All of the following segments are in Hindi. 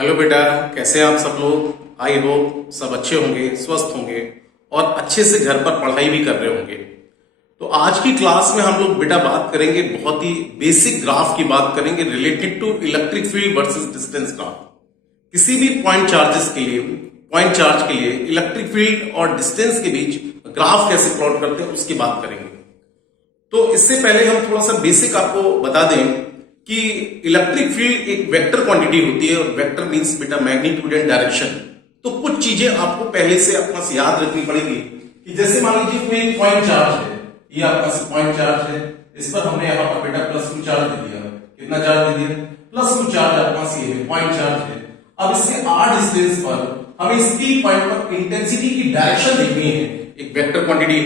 हेलो बेटा, कैसे हैं आप सब लोग। आई होप सब अच्छे होंगे, स्वस्थ होंगे और अच्छे से घर पर पढ़ाई भी कर रहे होंगे। तो आज की क्लास में हम लोग बेटा बात करेंगे, बहुत ही बेसिक ग्राफ की बात करेंगे related to electric field versus distance graph. किसी भी पॉइंट चार्ज के लिए इलेक्ट्रिक फील्ड और डिस्टेंस के बीच ग्राफ कैसे प्लॉट करते हैं उसकी बात करेंगे। तो इससे पहले हम थोड़ा सा बेसिक आपको बता दें कि इलेक्ट्रिक फील्ड एक वेक्टर क्वांटिटी होती है और वेक्टर मींस बेटा मैग्नीट्यूड एंड डायरेक्शन। तो कुछ चीजें आपको पहले से अपना याद रखनी पड़ेगी कि जैसे मान लीजिए कोई पॉइंट चार्ज है, ये आपका पॉइंट चार्ज है, इस पर हमने यहाँ पर बेटा +2 चार्ज दे दिया। कितना चार्ज दे दिया? +2 चार्ज आपका ये है, पॉइंट चार्ज है। अब इससे r डिस्टेंस पर हमें इसकी पॉइंट पर इंटेंसिटी की डायरेक्शन देखनी है, एक वेक्टर क्वांटिटी।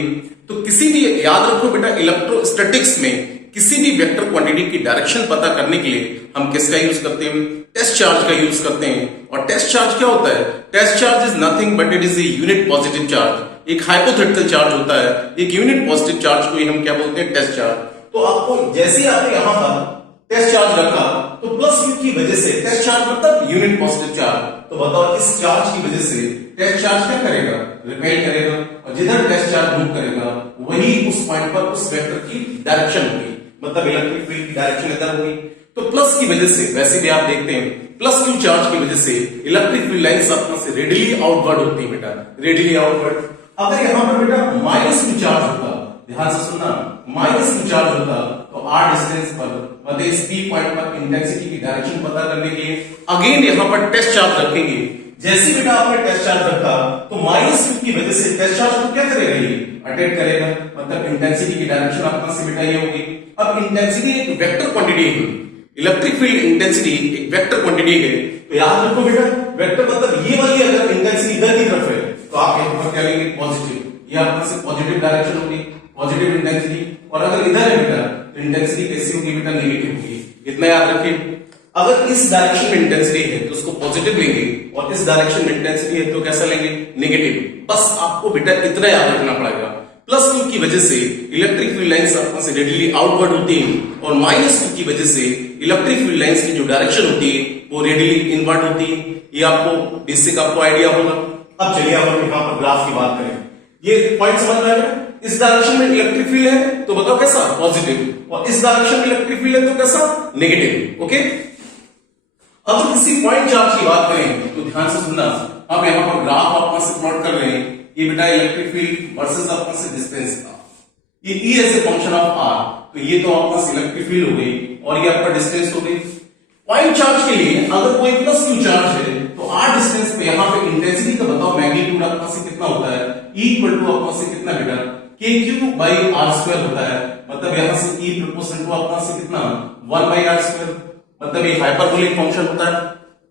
तो किसी भी, याद रखो बेटा, इलेक्ट्रोस्टैटिक्स में किसी भी वेक्टर क्वांटिटी की डायरेक्शन पता करने के लिए हम किसका यूज करते हैं? टेस्ट चार्ज का यूज करते हैं। और टेस्ट चार्ज क्या होता है? Test charge is nothing but it is a unit positive charge. एक हाइपोथेटिकल चार्ज होता है, एक यूनिट पॉजिटिव चार्ज को ही हम क्या बोलते हैं? Test charge. तो आपको जैसे ही आपने यहां पर टेस्ट चार्ज रखा तो +u की वजह से, टेस्ट चार्ज मतलब यूनिट पॉजिटिव चार्ज, तो बताओ इस चार्ज की वजह से टेस्ट चार्ज क्या करेगा? रिपेल करेगा, और जिधर टेस्ट चार्ज मूव करेगा वही उस पॉइंट पर उस वेक्टर की डायरेक्शन होगी, मतलब इलेक्ट्रिक फील्ड की डायरेक्शन इधर होगी। तो प्लस की वजह से, वैसे भी आप देखते हैं +q चार्ज की वजह से इलेक्ट्रिक फील्ड लाइंस अपना से रेडियली आउटवर्ड होती है बेटा, रेडियली आउटवर्ड। अगर यहां पर बेटा -q चार्ज होता, ध्यान से सुनना, -q चार्ज होता तो r डिस्टेंस पर मतलब इस p पॉइंट पर इंटेंसिटी की डायरेक्शन पता करने के लिए अगेन यहां पर टेस्ट चार्ज रखेंगे। जैसे बेटा आपने टेस्ट चार्ज रखा तो -q की वजह से टेस्ट चार्ज को क्या करेगा? ये अटेंड करेगा, मतलब इंटेंसिटी की डायरेक्शन आपका से बेटा ये होगी। अब इंटेंसिटी एक वेक्टर क्वांटिटी है, इलेक्ट्रिक फील्ड इंटेंसिटी एक वेक्टर क्वांटिटी है। तो याद रखो बेटा, वेक्टर मतलब ये वाली अगर इंटेंसिटी इधर की तरफ है तो आप यहां पर क्या लेंगे? पॉजिटिव। ये आपका से पॉजिटिव डायरेक्शन होगी, पॉजिटिव इंटेंसिटी। और अगर इधर है बेटा तो इंटेंसिटी कैसी होगी बेटा? नेगेटिव होगी। इतना याद रखिए। अगर इस डायरेक्शन में इंटेंसिटी है तो उसको पॉजिटिव लेंगे, और इस डायरेक्शन में इंटेंसिटी है तो कैसा लेंगे? नेगेटिव। बस आपको बेटा इतना याद रखना पड़ेगा। +q की वजह से इलेक्ट्रिक फील्ड लाइंस आपस से रेडियली आउटवर्ड होती है, और -q की वजह से इलेक्ट्रिक फील्ड लाइंस की जो डायरेक्शन होती है वो रेडियली इनवर्ड होती है। ये आपको बेसिक आपको आइडिया होगा। अब चलिए हम यहां पर ग्राफ की बात करें। ये पॉइंट समझ में आया? इस डायरेक्शन में इलेक्ट्रिक फील्ड है तो बताओ कैसा? पॉजिटिव। और इस डायरेक्शन में इलेक्ट्रिक फील्ड है तो कैसा? नेगेटिव। ओके। अब किसी पॉइंट चार्ज की बात करें तो ध्यान से सुनना, हम यहां पर ग्राफ आपस से प्लॉट कर रहे हैं। ये बेटा इलेक्ट्रिक फील्ड वर्सेस आपस से डिस्टेंस का, ये E as a function of r, तो ये तो आपस इलेक्ट्रिक फील्ड हो गई और ये आपका डिस्टेंस हो गई। पॉइंट चार्ज के लिए अगर कोई +q चार्ज है तो r डिस्टेंस पे यहां पे इंटेंसिटी का बताओ मैग्नीट्यूड आपस से कितना होता है? E इक्वल टू आपस से कितना बेटा? kq/r² होता है, मतलब यहां से E प्रोपोर्शनल टू आपस से कितना? 1/r², मतलब ये हाइपरबोलिक फंक्शन होता है।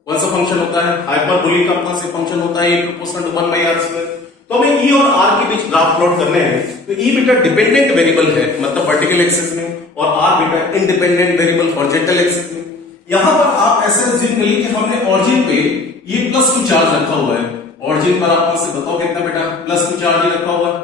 कौन सा फंक्शन होता है? हाइपरबोलिक आपका से फंक्शन होता है, ये प्रोपोर्शनल टू 1/r²। तो हमें E और R के बीच ग्राफ प्लॉट करने हैं। तो E बेटा डिपेंडेंट वेरिएबल है, मतलब वर्टिकल एक्सिस में, और R बेटा इंडिपेंडेंट वेरिएबल हॉरिजॉन्टल एक्सिस में। यहां पर आप ऐसे अज्यूम करिए कि हमने ऑरिजिन पे ये +q चार्ज रखा हुआ है, ऑरिजिन पर आप मुझसे बताओ कितना बेटा? +q चार्ज रखा हुआ है।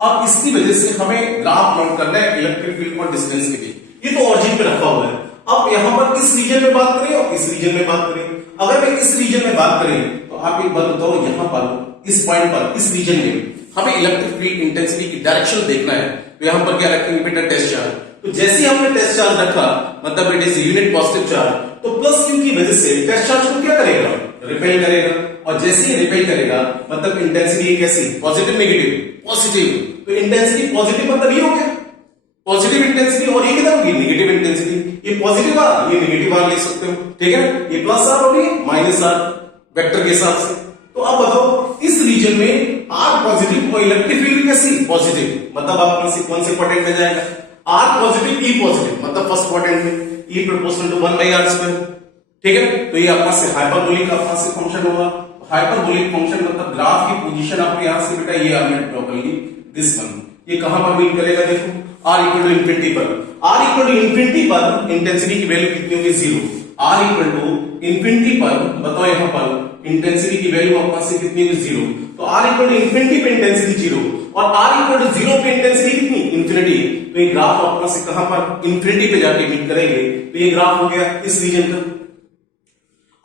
अब इसकी वजह से हमें ग्राफ प्लॉट करना है इलेक्ट्रिक फील्ड और डिस्टेंस के बीच। ये तो ऑरिजिन पे रखा हुआ है। अब यहां पर इस रीजन में बात करें और इस रीजन में बात करें। अगर मैं इस रीजन में बात करें तो आप एक बात बताओ, यहां पर इस पॉइंट पर, इस रीजन में हमें इलेक्ट्रिक फील्ड इंटेंसिटी की डायरेक्शन देखना है। तो यहां पर क्या रखेंगे बेटा? Test charge. तो जैसे ही हमने टेस्ट चार्ज रखा, मतलब it is unit positive charge, तो +q की वजह से टेस्ट चार्ज को क्या करेगा? रिपेल करेगा, और जैसे ही रिपेल करेगा मतलब इंटेंसिटी कैसी? Positive negative? पॉजिटिव। तो इंटेंसिटी पॉजिटिव मतलब ये हो गया पॉजिटिव इंटेंसिटी, और ये कितना होगी? Negative intensity. ये पॉजिटिव आर, ये नेगेटिव आर लिख सकते हो, ठीक है? ये +r होगी, -r वेक्टर के हिसाब से। तो अब बताओ इस रीजन में r पॉजिटिव और इलेक्ट्रिक फील्ड कैसी? पॉजिटिव, मतलब आप कौन से क्वाड्रेंट में जाएगा? r पॉजिटिव E पॉजिटिव, मतलब फर्स्ट क्वाड्रेंट में E प्रोपोर्शनल टू 1/r², ठीक है? तो ये आपका से हाइपरबोलिक आपका से फंक्शन होगा। हाइपरबोलिक फंक्शन मतलब ग्राफ की पोजीशन आपको यहां से बेटा ये आपने ड्रॉ कर ली, दिस वन। ये कहां पर मीन करेगा? देखो r इक्वल टू इंफिनिटी पर, r इक्वल टू इंफिनिटी पर इंटेंसिटी की वैल्यू कितनी होगी? 0। r इक्वल टू इंफिनिटी पर बताओ यहां पर इंटेंसिटी की वैल्यू आपका से कितनी होगी? 0। तो r इक्वल टू इंफिनिटी पे इंटेंसिटी 0 और r इक्वल टू 0 पे इंटेंसिटी कितनी? इंफिनिटी। तो ये ग्राफ आपका से कहां पर? इंफिनिटी पे जाके मीट करेंगे। तो ये ग्राफ हो गया इस रीजन का।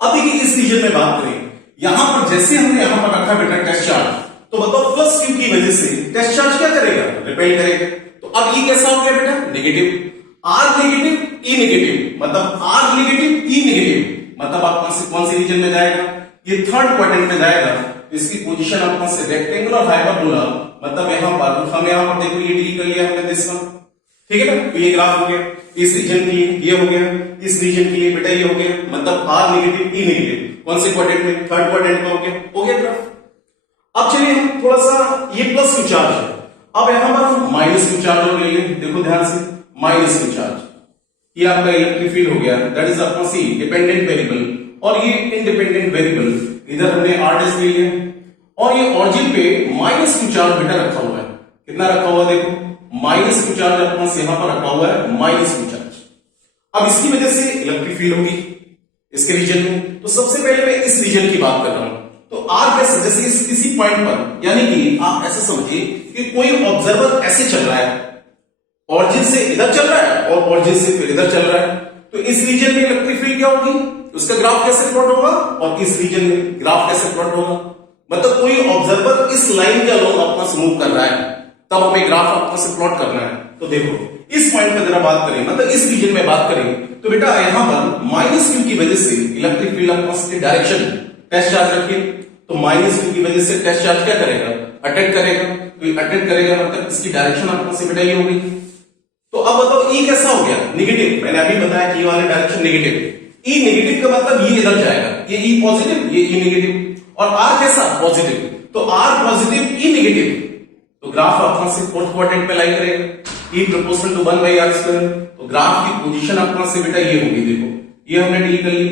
अब देखिए इस रीजन में बात करें, यहां पर जैसे हमने यहां पर रखा बेटा टेस्ट चार्ज, तो बताओ प्लस क्यू की वजह से टेस्ट चार्ज क्या करेगा, रिपेल करेगा। तो अब ये कैसा हो गया बेटा, negative, R negative E negative, मतलब आर नेगेटिव ई नेगेटिव, मतलब आपका कौन से रीजन में जाएगा, ये थर्ड क्वाड्रेंट में जाएगा। तो इसकी पोजीशन आपका से रेक्टेंगुलर हाइपरबोला, मतलब यहां पर हम यहां पर देखो ये डी कर लिया हमने दिस वन, ठीक है ना। तो ये ग्राफ हो गया, इस रीजन के लिए ये हो गया, इस रीजन के लिए बेटा ये हो गया, मतलब आर नेगेटिव ई नेगेटिव, कौन से क्वाड्रेंट में, थर्ड क्वाड्रेंट में हो गया ग्राफ। अब चलिए हम थोड़ा सा, ये प्लस क्यू चार्ज है, अब यहां पर हम माइनस क्यू चार्ज ले लें, देखो ध्यान से, माइनस क्यू चार्ज, ये आपका इलेक्ट्रिक फील्ड हो गया, दैट इज आपका सी डिपेंडेंट वेरिएबल, और ये इंडिपेंडेंट वेरिएबल, इधर हमने आर डैश ले लिया, और ये ऑरिजिन पे माइनस क्यू चार्ज बेटा रखा हुआ है, कितना रखा हुआ है देखो, माइनस क्यू चार्ज अपना यहां पर रखा हुआ है, माइनस क्यू चार्ज। अब इसकी वजह से इलेक्ट्रिक फील्ड होगी इसके रीजन में। तो सबसे पहले मैं इस रीजन की बात कर रहा हूं, तो आर कैसे, जैसे किसी पॉइंट पर, यानी कि आप ऐसे समझिए कि कोई ऑब्जर्वर ऐसे चल रहा है, ऑरिजिन से इधर चल रहा है और ऑरिजिन से फिर इधर चल रहा है, तो इस रीजन में इलेक्ट्रिक फील्ड क्या होगी, उसका ग्राफ कैसे प्लॉट होगा, और इस रीजन में ग्राफ कैसे प्लॉट होगा, मतलब कोई ऑब्जर्वर इस लाइन के अलोंग अपना से मूव कर रहा है, तब हमें ग्राफ अपना से प्लॉट करना है। तो देखो इस पॉइंट पे जरा बात करें, मतलब इस रीजन में बात करें, तो बेटा यहां पर माइनस क्यू की वजह से इलेक्ट्रिक फील्ड अपना की डायरेक्शन, टेस्ट चार्ज रखिए, तो माइनस क्यू की वजह से टेस्ट चार्ज क्या करेगा, अटैक करेगा, तो अटैक करेगा मतलब इसकी डायरेक्शन अपना से बेटा ये होगी। तो अब बताओ ई कैसा हो गया, नेगेटिव, मैंने अभी बताया कि ये वाला डायरेक्शन नेगेटिव, ई नेगेटिव का मतलब ये इधर जाएगा, ये ई पॉजिटिव, ये ई नेगेटिव, और आर कैसा पॉजिटिव, तो आर पॉजिटिव ई नेगेटिव, तो ग्राफ अपना से फोर्थ क्वाड्रेंट पे लाई करेगा, E proportional to 1 by r square, तो ग्राफ की पोजीशन अपना से बेटा ये होगी, देखो ये हमने डी कर ली,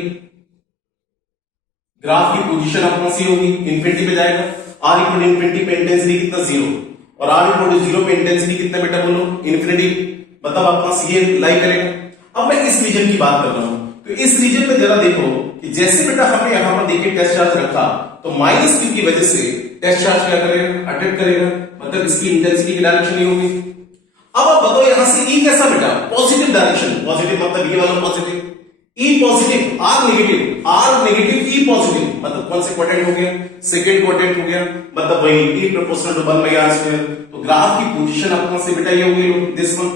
ग्राफ की पोजीशन अपना से होगी, इंफिनिटी पे जाएगा, आर इक्वल टू इंफिनिटी पे इंटेंसिटी कितना 0, और आर इक्वल टू 0 पे इंटेंसिटी कितना बेटा बोलो, इंफिनिटी, मतलब अपना से ये लाई करेगा। अब मैं इस रीजन की बात कर रहा हूं, तो इस रीजन में जरा देखो कि जैसे बेटा हमने यहां पर देखिए टेस्ट चार्ज रखा, तो माइनस क्यू की वजह से टेस्ट चार्ज क्या करेगा, अटैक करेगा, मतलब इसकी इंटेंसिटी की डायरेक्शन ये होगी। अब आप बताओ यहां से ई कैसा बेटा, पॉजिटिव डायरेक्शन, पॉजिटिव मतलब ये वाला positive, E positive, R negative, R negative E positive, मतलब कौन से क्वाड्रेंट हो गया, सेकंड क्वाड्रेंट हो गया, मतलब वही E proportional to 1 by r square, तो ग्राफ की पोजीशन अपना से बेटा ये होगी दिस वन,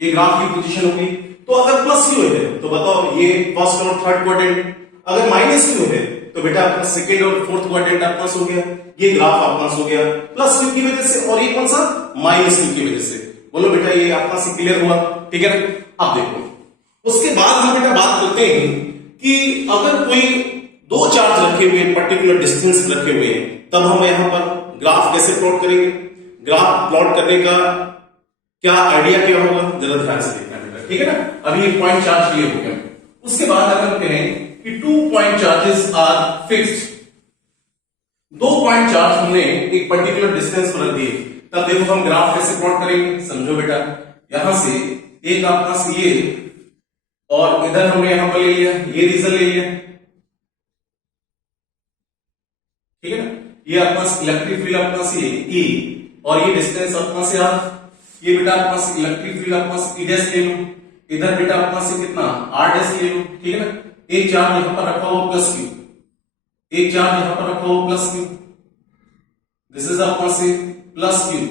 ये ग्राफ की पोजीशन होगी। तो अगर प्लस क्यू है तो बताओ ये फर्स्ट और थर्ड क्वाड्रेंट, अगर माइनस क्यू है तो बेटा अपना सेकंड और फोर्थ क्वाड्रेंट अपना हो गया, ये ग्राफ अपना हो गया प्लस क्यू की वजह से, और ये कौन सा माइनस क्यू की वजह से, बोलो बेटा ये अपना से क्लियर हुआ, ठीक है ना। अब देखो उसके बाद हम बेटा बात करते हैं कि अगर कोई दो चार्ज रखे हुए पर्टिकुलर डिस्टेंस रखे हुए हैं, तब हम यहां पर ग्राफ कैसे प्लॉट करेंगे, ग्राफ प्लॉट करने का क्या आइडिया क्या होगा, जरा ध्यान से देखना बेटा, ठीक है ना। अभी ये पॉइंट चार्ज क्लियर हो गया, उसके बाद अगर कहें कि 2 point charges are fixed, 2 point charge हमने एक पर्टिकुलर डिस्टेंस पर रख दिए, तब देखो हम ग्राफ कैसे प्लॉट करेंगे, समझो बेटा, यहां से एक आपका सी ये, और इधर हमने यहां पर ले लिया, ये रीजन ले लिया, ठीक है ना, ये अपना इलेक्ट्रिक फील्ड अपना से ई, और ये डिस्टेंस अपना से आर, ये बेटा अपना से इलेक्ट्रिक फील्ड अपना से ई डैश ले लो, इधर बेटा अपना से कितना आर डैश ले लो, ठीक है ना। एक चार्ज यहां पर रखा हुआ प्लस क्यू, एक चार्ज यहां पर रखा हुआ प्लस क्यू, दिस इज अपना से प्लस क्यू,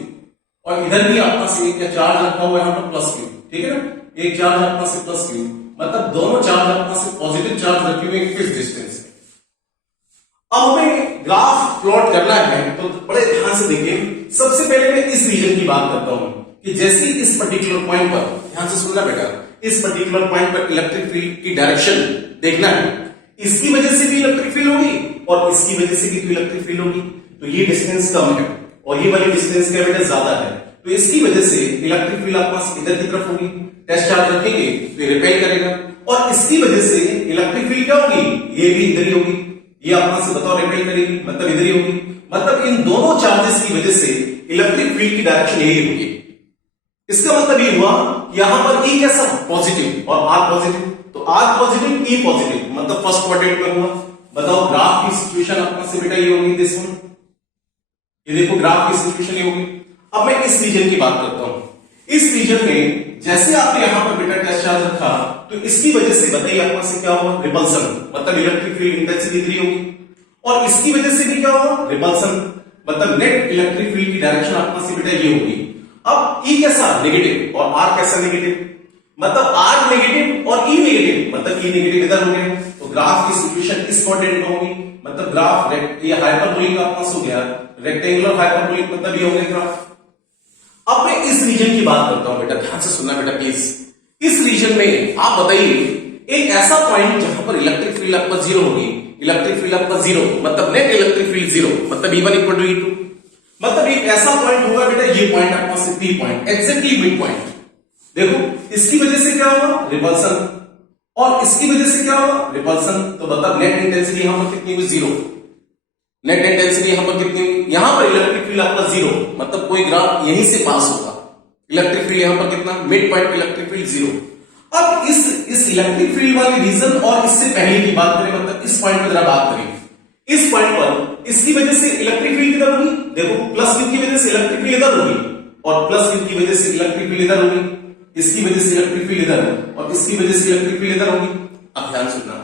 और इधर भी अपना से एक चार्ज रखा हुआ यहां पर प्लस क्यू, ठीक है ना, एक चार्ज अपना से प्लस क्यू, मतलब दोनों चार्ज अपना से पॉजिटिव चार्ज रखे हुए एक फिक्स डिस्टेंस। अब हमें ग्राफ प्लॉट करना है तो बड़े ध्यान से देखिए, सबसे पहले मैं इस रीजन की बात करता हूं कि जैसे इस पर्टिकुलर पॉइंट पर, ध्यान से सुनना बेटा, इस पर्टिकुलर पॉइंट पर इलेक्ट्रिक फील्ड की डायरेक्शन देखना है, इसकी वजह से भी इलेक्ट्रिक फील्ड होगी और इसकी वजह से भी तो इलेक्ट्रिक फील्ड होगी, तो ये डिस्टेंस कम है और ये वाली डिस्टेंस क्या बेटा ज्यादा है, तो इसकी वजह से इलेक्ट्रिक फील्ड आपके इधर की तरफ होगी, टेस्ट चार्ज रखेंगे तो ये रिपेल करेगा, और इसकी वजह से इलेक्ट्रिक फील्ड क्या होगी, ये भी इधर ही होगी, ये आपको से बताओ रिपेल करेगी, मतलब इधर ही होगी, मतलब इन दोनों चार्जेस की वजह से इलेक्ट्रिक फील्ड की डायरेक्शन यही होगी। इसका मतलब ये हुआ यहां पर ई कैसा पॉजिटिव और आर पॉजिटिव, तो आर पॉजिटिव ई पॉजिटिव, मतलब फर्स्ट क्वाड्रेंट में हुआ। बताओ ग्राफ की सिचुएशन अपना से बेटा ये होगी दिस वन, ये देखो ग्राफ की सिचुएशन ये होगी। अब मैं इस रीजन की बात करता हूं, इस रीजन में जैसे आपने यहां पर बेटा टेस्ट चार्ज रखा तो इसकी वजह से बताइए आपके पास क्या होगा, रिपल्सन, मतलब इलेक्ट्रिक फील्ड इंटेंसिटी 3 होगी, और इसकी वजह से भी क्या होगा, रिपल्सन, मतलब नेट इलेक्ट्रिक फील्ड की डायरेक्शन आपके पास बेटा ये होगी। अब ई कैसा, नेगेटिव, और आर कैसा, नेगेटिव, मतलब आर नेगेटिव और ई नेगेटिव, मतलब ई नेगेटिव इधर हो गया, तो ग्राफ की सिचुएशन इस क्वाड्रेंट में होगी, मतलब ग्राफ ये हाइपरबोलिक का पास हो गया, रेक्टेंगुलर हाइपरबोलिक, मतलब ये हो गया ग्राफ। अब मैं इस रीजन की बात करता हूं बेटा, ध्यान से सुनना बेटा प्लीज। इस रीजन में आप बताइए एक ऐसा पॉइंट जहां पर इलेक्ट्रिक फील्ड आपका जीरो होगी, इलेक्ट्रिक फील्ड आपका जीरो, मतलब नेट इलेक्ट्रिक फील्ड जीरो, मतलब E1 इक्वल टू E2, मतलब एक ऐसा पॉइंट होगा बेटा, ये पॉइंट आपका से P point, exactly mid point. देखो इसकी वजह से क्या होगा, रिपल्सन, और इसकी वजह से क्या होगा, रिपल्सन, तो मतलब नेट इंटेंसिटी यहां पर कितनी हुई, जीरो, नेट इंटेंसिटी यहां पर कितनी हुई, यहां पर इलेक्ट्रिक फील्ड आपका जीरो, मतलब कोई ग्राफ यहीं से पास होगा, इलेक्ट्रिक फील्ड यहां पर कितना, mid point electric field zero. अब इस इलेक्ट्रिक फील्ड वाले रीजन और इससे पहले की बात करें, मतलब इस पॉइंट पर जरा बात करें, इस पॉइंट पर इसकी वजह से इलेक्ट्रिक फील्ड किधर होगी, देखो प्लस क्यू की वजह से इलेक्ट्रिक फील्ड इधर होगी, और प्लस क्यू की वजह से इलेक्ट्रिक फील्ड इधर होगी, इसकी वजह से इलेक्ट्रिक फील्ड इधर, और इसकी वजह से इलेक्ट्रिक फील्ड इधर होगी। अब ध्यान सुनना,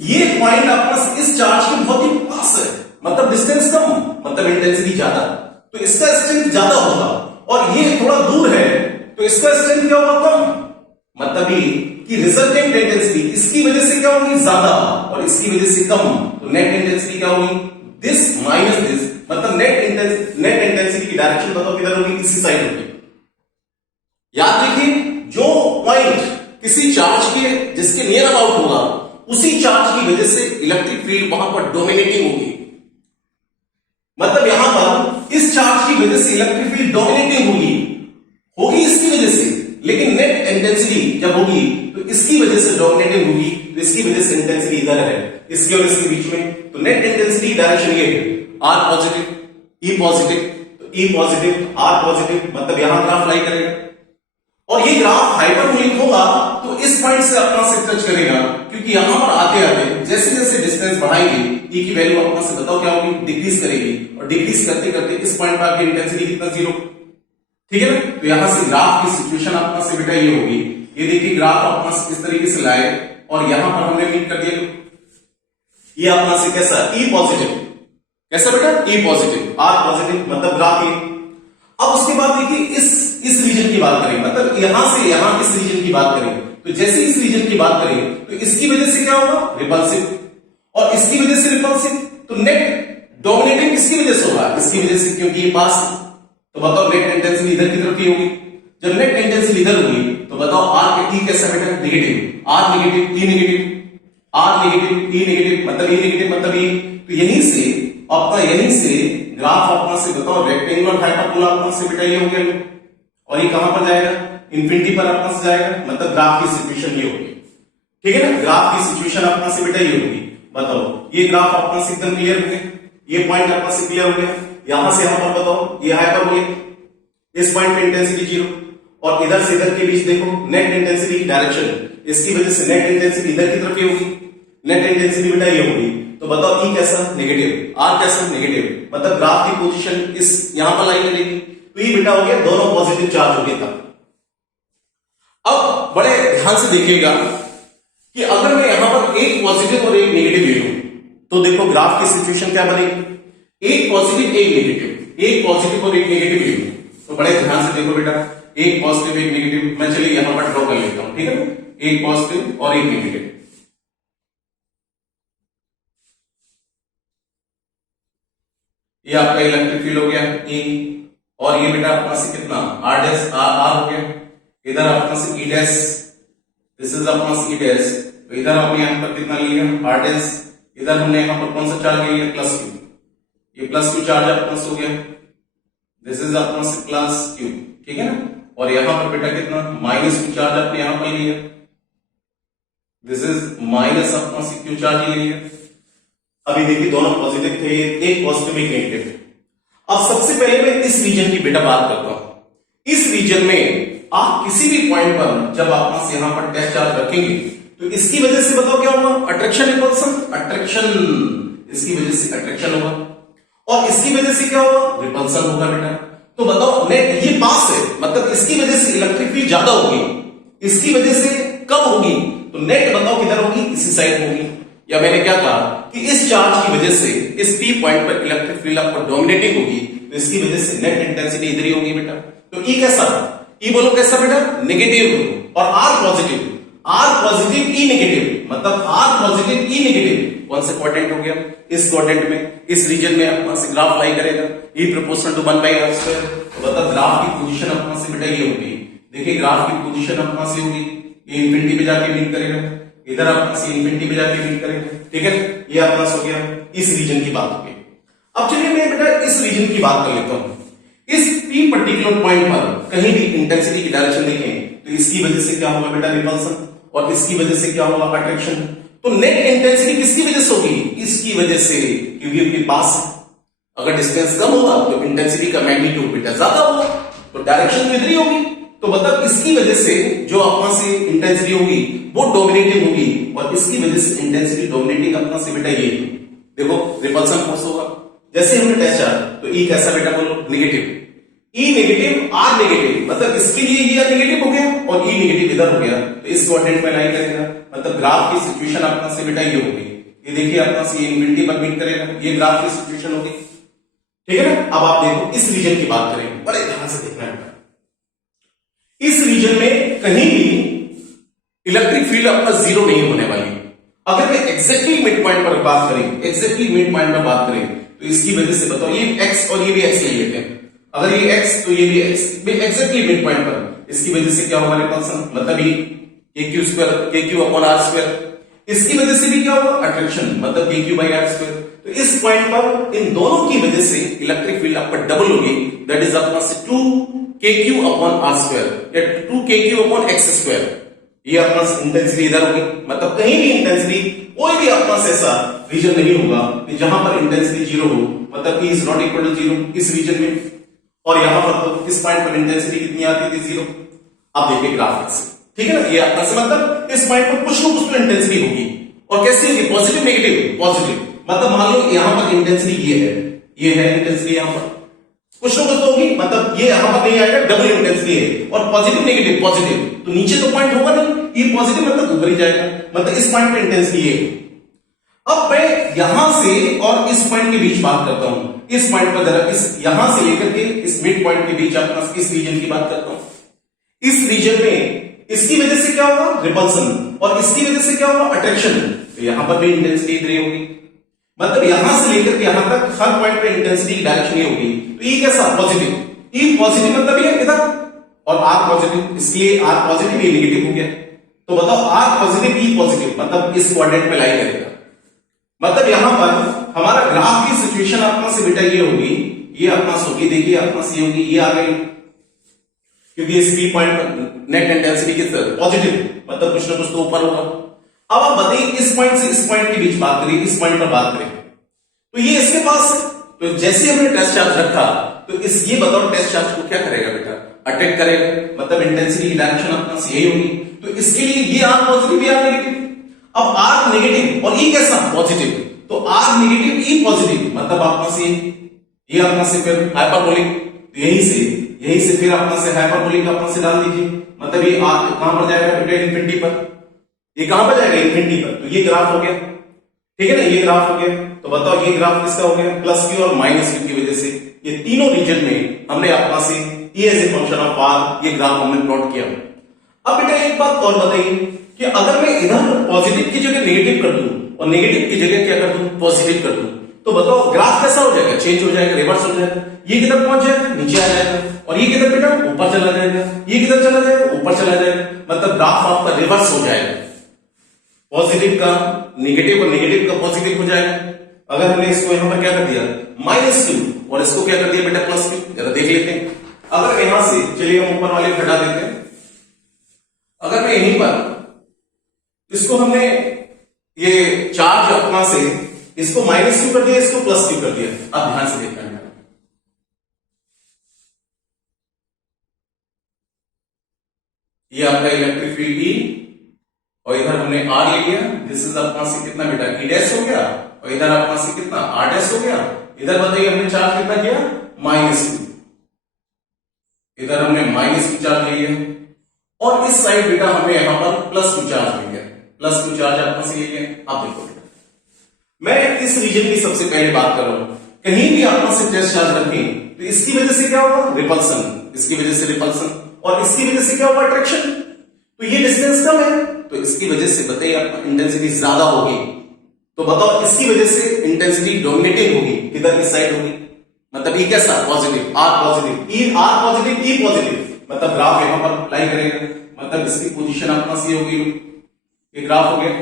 ये पॉइंट आपका इस चार्ज के बहुत ही पास है, मतलब डिस्टेंस कम, मतलब इंटेंसिटी ज्यादा, तो इसका स्ट्रेंथ ज्यादा होगा, और ये थोड़ा दूर है तो इसका स्ट्रेंथ क्या होगा, कम, मतलब ये कि रिजल्टेंट इंटेंसिटी इसकी वजह से क्या होगी, ज्यादा, और इसकी वजह से कम, तो नेट इंटेंसिटी क्या होगी, दिस माइनस दिस, मतलब नेट इंटेंसिटी की डायरेक्शन बताओ किधर होगी, इसी साइड होगी। याद रखिए जो पॉइंट किसी चार्ज के जिसके नियर अबाउट होगा उसी चार्ज की वजह से इलेक्ट्रिक फील्ड वहां पर डोमिनेटिंग होगी, मतलब यहां पर इस चार्ज की वजह से इलेक्ट्रिक फील्ड डोमिनेटिंग होगी इसकी वजह से, लेकिन नेट इंटेंसिटी जब होगी तो इसकी वजह से डोमिनेटिंग होगी, तो इसकी वजह से इंटेंसिटी इधर है, इसके और इसके बीच में, तो नेट इंटेंसिटी डायरेक्शन ये है, आर पॉजिटिव, ई पॉजिटिव, तो ई पॉजिटिव, आर पॉजिटिव, मतलब यहां ग्राफ लाई करेगा, और ये ग्राफ हाइपरबोलिक होगा तो इस पॉइंट से अपना से टच करेगा, क्योंकि यहां पर आते आते जैसे जैसे डिस्टेंस बढ़ाएंगे ई की वैल्यू अपना से बताओ क्या होगी, डिक्रीज करेगी, और डिक्रीज करते करते इस पॉइंट पर आके इंटेंसिटी कितना, जीरो, ठीक है ना। तो यहां से ग्राफ की सिचुएशन अपना से बेटा ये होगी, ये देखिए ग्राफ अपना से किस तरीके से लाए, और यहां पर हमने मीट कर दिया, ये अपना से कैसा, ई पॉजिटिव, कैसा बेटा, ई पॉजिटिव, आर पॉजिटिव, मतलब ग्राफ ये। अब उसके बाद देखिए इस रीजन की बात करें, मतलब यहां से यहां इस रीजन की बात करें, तो जैसे इस रीजन की बात करें तो इसकी वजह से क्या होगा, रिपल्सिव, और इसकी वजह से रिपल्सिव, तो नेट डोमिनेटिंग किसकी वजह से होगा, इसकी वजह से, क्योंकि ये पास, तो बताओ नेट इंटेंसिटी इधर की तरफ की होगी, जब नेट इंटेंसिटी इधर होगी तो बताओ आर के ई कैसा बेटा, negative, R negative, E negative, R negative, E negative, मतलब ई नेगेटिव, मतलब ये, तो यहीं से ग्राफ अपना से बताओ रेक्टेंगुलर हाइपरबोला अपना से बेटा ये हो गया, और ये कहां पर जाएगा, इंफिनिटी पर अपना से जाएगा, मतलब ग्राफ की सिचुएशन ये होगी, ठीक है ना, ग्राफ की सिचुएशन अपना से बेटा ये होगी। बताओ ये ग्राफ अपना से एकदम क्लियर हो गया, ये पॉइंट अपना से क्लियर हो गया, यहां से यहां पर बताओ ये हाइपरबोलिक, इस पॉइंट पे इंटेंसिटी जीरो, और इधर से इधर के बीच देखो नेट इंटेंसिटी की डायरेक्शन, इसकी वजह से नेट इंटेंसिटी इधर की तरफ होगी, नेट इंटेंसिटी बेटा ये होगी, तो बताओ ई कैसा, नेगेटिव, आर कैसा, नेगेटिव, मतलब ग्राफ की पोजीशन इस यहां पर लाइन मिलेगी, तो ये बेटा हो गया दोनों पॉजिटिव चार्ज हो गए था। अब बड़े ध्यान से देखिएगा कि अगर मैं यहां पर एक पॉजिटिव और एक नेगेटिव ले लूं तो देखो ग्राफ की सिचुएशन क्या बनेगी, एक पॉजिटिव एक नेगेटिव, एक पॉजिटिव और एक नेगेटिव ले लूं, तो बड़े ध्यान से देखो बेटा, एक पॉजिटिव एक नेगेटिव, मैं चलिए यहां पर ड्रॉ कर लेता हूं, ठीक है ना, एक पॉजिटिव और एक नेगेटिव, ये आपका इलेक्ट्रिक फील्ड हो गया E, और ये बेटा अपना से कितना R डैश R हो गया, इधर अपना से E डैश, दिस इज अपना से E डैश, तो इधर हमने यहां पर कितना लिया R डैश, इधर हमने यहां पर कौन सा चार्ज लिया, प्लस Q, ये प्लस Q चार्ज अपना से हो गया, दिस इज अपना से प्लस Q, ठीक है ना, और यहां पर बेटा कितना माइनस Q चार्ज आपने यहां पर लिया, दिस इज माइनस अपना से Q चार्ज ये लिया। अभी देखिए दोनों पॉजिटिव थे, एक पॉजिटिव एक नेगेटिव। अब सबसे पहले मैं इस रीजन की बेटा बात करता हूं। इस रीजन में आप किसी भी पॉइंट पर जब आप यहां पर टेस्ट चार्ज रखेंगे तो इसकी वजह से बताओ क्या होगा, अट्रैक्शन रिपल्सन, अट्रैक्शन, इसकी वजह से अट्रैक्शन होगा, और इसकी वजह से क्या होगा, रिपल्सन होगा बेटा। तो बताओ नेट ये पास है, मतलब इसकी वजह से इलेक्ट्रिक फील्ड ज्यादा होगी, इसकी वजह से कम होगी, तो नेट बताओ किधर होगी, इसी साइड होगी। या मैंने क्या कहा कि इस चार्ज की वजह से इस पी पॉइंट पर इलेक्ट्रिक फील्ड आपको डोमिनेटिंग होगी, तो इसकी वजह से नेट इंटेंसिटी इधर ही होगी बेटा। तो ई कैसा, ई बोलो कैसा बेटा, नेगेटिव, और R positive, are positive E negative, मतलब आर पॉजिटिव ई नेगेटिव कौन से क्वाड्रेंट हो गया, इस क्वाड्रेंट में, इस रीजन में अपना से ग्राफ लाई करेगा E proportional to 1 by r square. मतलब ग्राफ की पोजीशन अपना से बेटा ये होगी, देखिए ग्राफ की पोजीशन अपना से होगी, ये इंफिनिटी पे जाके मीट करेगा, इधर अपना से इंफिनिटी पे जाके मीट करेगा, ठीक है, ये अपना हो गया इस रीजन की बात हो गई। अब चलिए मैं बेटा इस रीजन की बात कर लेता हूं। इस पी पर्टिकुलर पॉइंट पर कहीं भी इंटेंसिटी की डायरेक्शन देखें तो इसकी वजह से क्या होगा बेटा, रिपल्सन, और इसकी वजह से क्या होगा, अट्रैक्शन। तो नेट इंटेंसिटी किसकी वजह से होगी, इसकी वजह से, क्योंकि उनके पास अगर डिस्टेंस कम होगा तो इंटेंसिटी का मैग्नीट्यूड बेटा ज्यादा होगा, तो डायरेक्शन तो इधर ही होगी। तो मतलब इसकी वजह से जो अपना से इंटेंसिटी होगी वो डोमिनेटिंग होगी, और इसकी वजह से इंटेंसिटी डोमिनेटिंग अपना से बेटा ये देखो रिपल्सन फोर्स होगा। जैसे हमने टेस्ट किया तो ई कैसा बेटा बोलो, negative, E negative R negative, मतलब इसके लिए ये नेगेटिव हो गया और ई नेगेटिव इधर हो गया, तो इस क्वाड्रेंट में लाई करेगा, मतलब ग्राफ की सिचुएशन अपना से बेटा ये होगी, ये देखिए अपना से ये इंफिनिटी पर मीट करेगा, ये ग्राफ की सिचुएशन होगी, ठीक है ना। अब आप देखो इस रीजन की बात करेंगे, बड़े ध्यान से देखना है, इस रीजन में कहीं भी इलेक्ट्रिक फील्ड अपना जीरो नहीं होने वाली। अगर मैं एग्जैक्टली मिड पॉइंट पर बात करें, एग्जैक्टली मिड पॉइंट पर बात करें, तो इसकी वजह से बताओ ये x और ये भी x ले लेते हैं, अगर ये x तो ये भी x, एग्जैक्टली मिड पॉइंट पर, इसकी वजह से क्या होगा रिपल्सन, मतलब ये kq square, kq upon r square, इसकी वजह से भी क्या होगा, अट्रैक्शन, मतलब kq बाई r स्क्वायर। तो इस पॉइंट पर इन दोनों की वजह से इलेक्ट्रिक फील्ड आपका डबल होगी, दैट इज अपना से 2kq अपॉन r स्क्वायर या 2kq अपॉन x स्क्वायर। ये अपना इंटेंसिटी इधर होगी, मतलब कहीं भी इंटेंसिटी कोई भी अपना से ऐसा रीजन नहीं होगा कि जहां पर इंटेंसिटी जीरो हो, मतलब p is not equal to zero इस रीजन में, और यहां पर तो इस पॉइंट पर इंटेंसिटी कितनी आती थी, जीरो। अब देखिए ग्राफ से, ठीक है ना, ये अपना से मतलब इस पॉइंट पर कुछ ना कुछ तो इंटेंसिटी होगी, और कैसे होगी, पॉजिटिव नेगेटिव, पॉजिटिव, मतलब मान लो यहां पर इंटेंसिटी ये है इंटेंसिटी, यहां पर कुछ ना कुछ तो होगी, मतलब ये यहां पर नहीं आएगा, डबल इंटेंसिटी है, और पॉजिटिव नेगेटिव पॉजिटिव, तो नीचे तो पॉइंट होगा नहीं, ये पॉजिटिव मतलब ऊपर ही जाएगा, मतलब इस पॉइंट पे इंटेंसिटी ये। अब मैं यहां से और इस पॉइंट के बीच बात करता हूं, इस पॉइंट पर जरा इस यहां से लेकर के इस मिड पॉइंट के बीच अपना इस रीजन की बात करता हूं। इस रीजन में इसकी वजह से क्या होगा, रिपल्सन, और इसकी वजह से क्या होगा, अट्रैक्शन। तो यहां पर भी इंटेंसिटी इधर होगी, मतलब यहां से लेकर के यहां तक हर पॉइंट पे इंटेंसिटी की डायरेक्शन ये होगी। तो ई कैसा, पॉजिटिव, ई पॉजिटिव मतलब ये इधर, और आर पॉजिटिव, इसलिए आर पॉजिटिव ये नेगेटिव हो गया। तो बताओ आर पॉजिटिव ई पॉजिटिव, मतलब इस क्वाड्रेंट में लाई करेगा, मतलब यहां पर हमारा ग्राफ की सिचुएशन अपना से बेटा ये होगी, ये अपना से होगी, देखिए अपना से होगी, ये आ गई, क्योंकि इस पी पॉइंट पर नेट इंटेंसिटी किस पॉजिटिव, मतलब कुछ ना कुछ तो ऊपर होगा। अब आप बताइए इस पॉइंट से इस पॉइंट के बीच बात करिए, इस पॉइंट पर बात करें, तो ये इसके पास है, तो जैसे हमने टेस्ट चार्ज रखा, तो इस ये बताओ टेस्ट चार्ज को क्या करेगा बेटा, अटैक करेगा, मतलब इंटेंसिटी की डायरेक्शन अपना से यही होगी। तो इसके लिए ये आर पॉजिटिव, ये आर नेगेटिव। अब आर नेगेटिव और ई कैसा, पॉजिटिव, तो आर नेगेटिव ई पॉजिटिव, मतलब अपना से ये अपना से फिर हाइपरबोलिक, तो यही से फिर अपना से हाइपरबोलिक अपना से डाल दीजिए, मतलब ये आर कहां पर जाएगा बेटा, इंफिनिटी पर, ये कहां पर जाएगा, इंफिनिटी पर। तो ये ग्राफ हो गया, ठीक है ना, ये ग्राफ हो गया। तो बताओ ये ग्राफ किसका हो गया, प्लस क्यू और माइनस क्यू की वजह से ये तीनों रीजन में हमने अपना से ये as a function of R ये ग्राफ हमने प्लॉट किया। अब बेटा एक बात और बताइए कि अगर मैं इधर पॉजिटिव की जगह नेगेटिव कर दूं और नेगेटिव की जगह क्या कर दूं, पॉजिटिव कर दूं, तो बताओ ग्राफ कैसा हो जाएगा, चेंज हो जाएगा, रिवर्स हो जाएगा। ये किधर पहुंच जाएगा, नीचे आ जाएगा, और ये किधर बेटा ऊपर चला जाएगा, ये किधर चला जाएगा, ऊपर चला जाएगा, मतलब ग्राफ आपका रिवर्स हो जाएगा, पॉजिटिव का नेगेटिव और नेगेटिव का पॉजिटिव हो जाएगा। अगर हमने इसको यहां पर क्या कर दिया, माइनस क्यू, और इसको क्या कर दिया बेटा, प्लस क्यू। जरा देख लेते हैं, अगर यहां से चलिए हम ऊपर वाले हटा देते हैं, अगर मैं यहीं पर इसको हमने ये चार्ज अपना से इसको माइनस क्यू कर दिया, इसको प्लस क्यू कर दिया। अब ध्यान से देखना है, ये आपका इलेक्ट्रिक फील्ड ई, और इधर हमने आर ले लिया, दिस इज अपना से कितना बेटा, ई डैश हो गया, और इधर अपना से कितना आर डैश हो गया। इधर बताइए हमने चार्ज कितना किया, माइनस क्यू, इधर हमने माइनस क्यू चार्ज ले लिया, और इस साइड बेटा हमने यहां पर प्लस क्यू चार्ज ले लिया, प्लस क्यू चार्ज आपने से ले लिया। आप देखो मैं इस रीजन की सबसे पहले बात कर रहा हूं, कहीं भी आपने से टेस्ट चार्ज रखें तो इसकी वजह से क्या होगा, रिपल्सन, इसकी वजह से रिपल्सन, और इसकी वजह से क्या होगा, अट्रैक्शन। तो ये डिस्टेंस कम है, तो इसकी वजह से बताइए आपका इंटेंसिटी ज्यादा होगी, तो बताओ इसकी वजह से इंटेंसिटी डोमिनेटिंग होगी, किधर की साइड होगी, मतलब ई कैसा, positive, are positive, E R positive, E positive, मतलब ग्राफ यहां पर अप्लाई करेगा, मतलब इसकी पोजीशन अपना सी होगी, ये ग्राफ हो गया।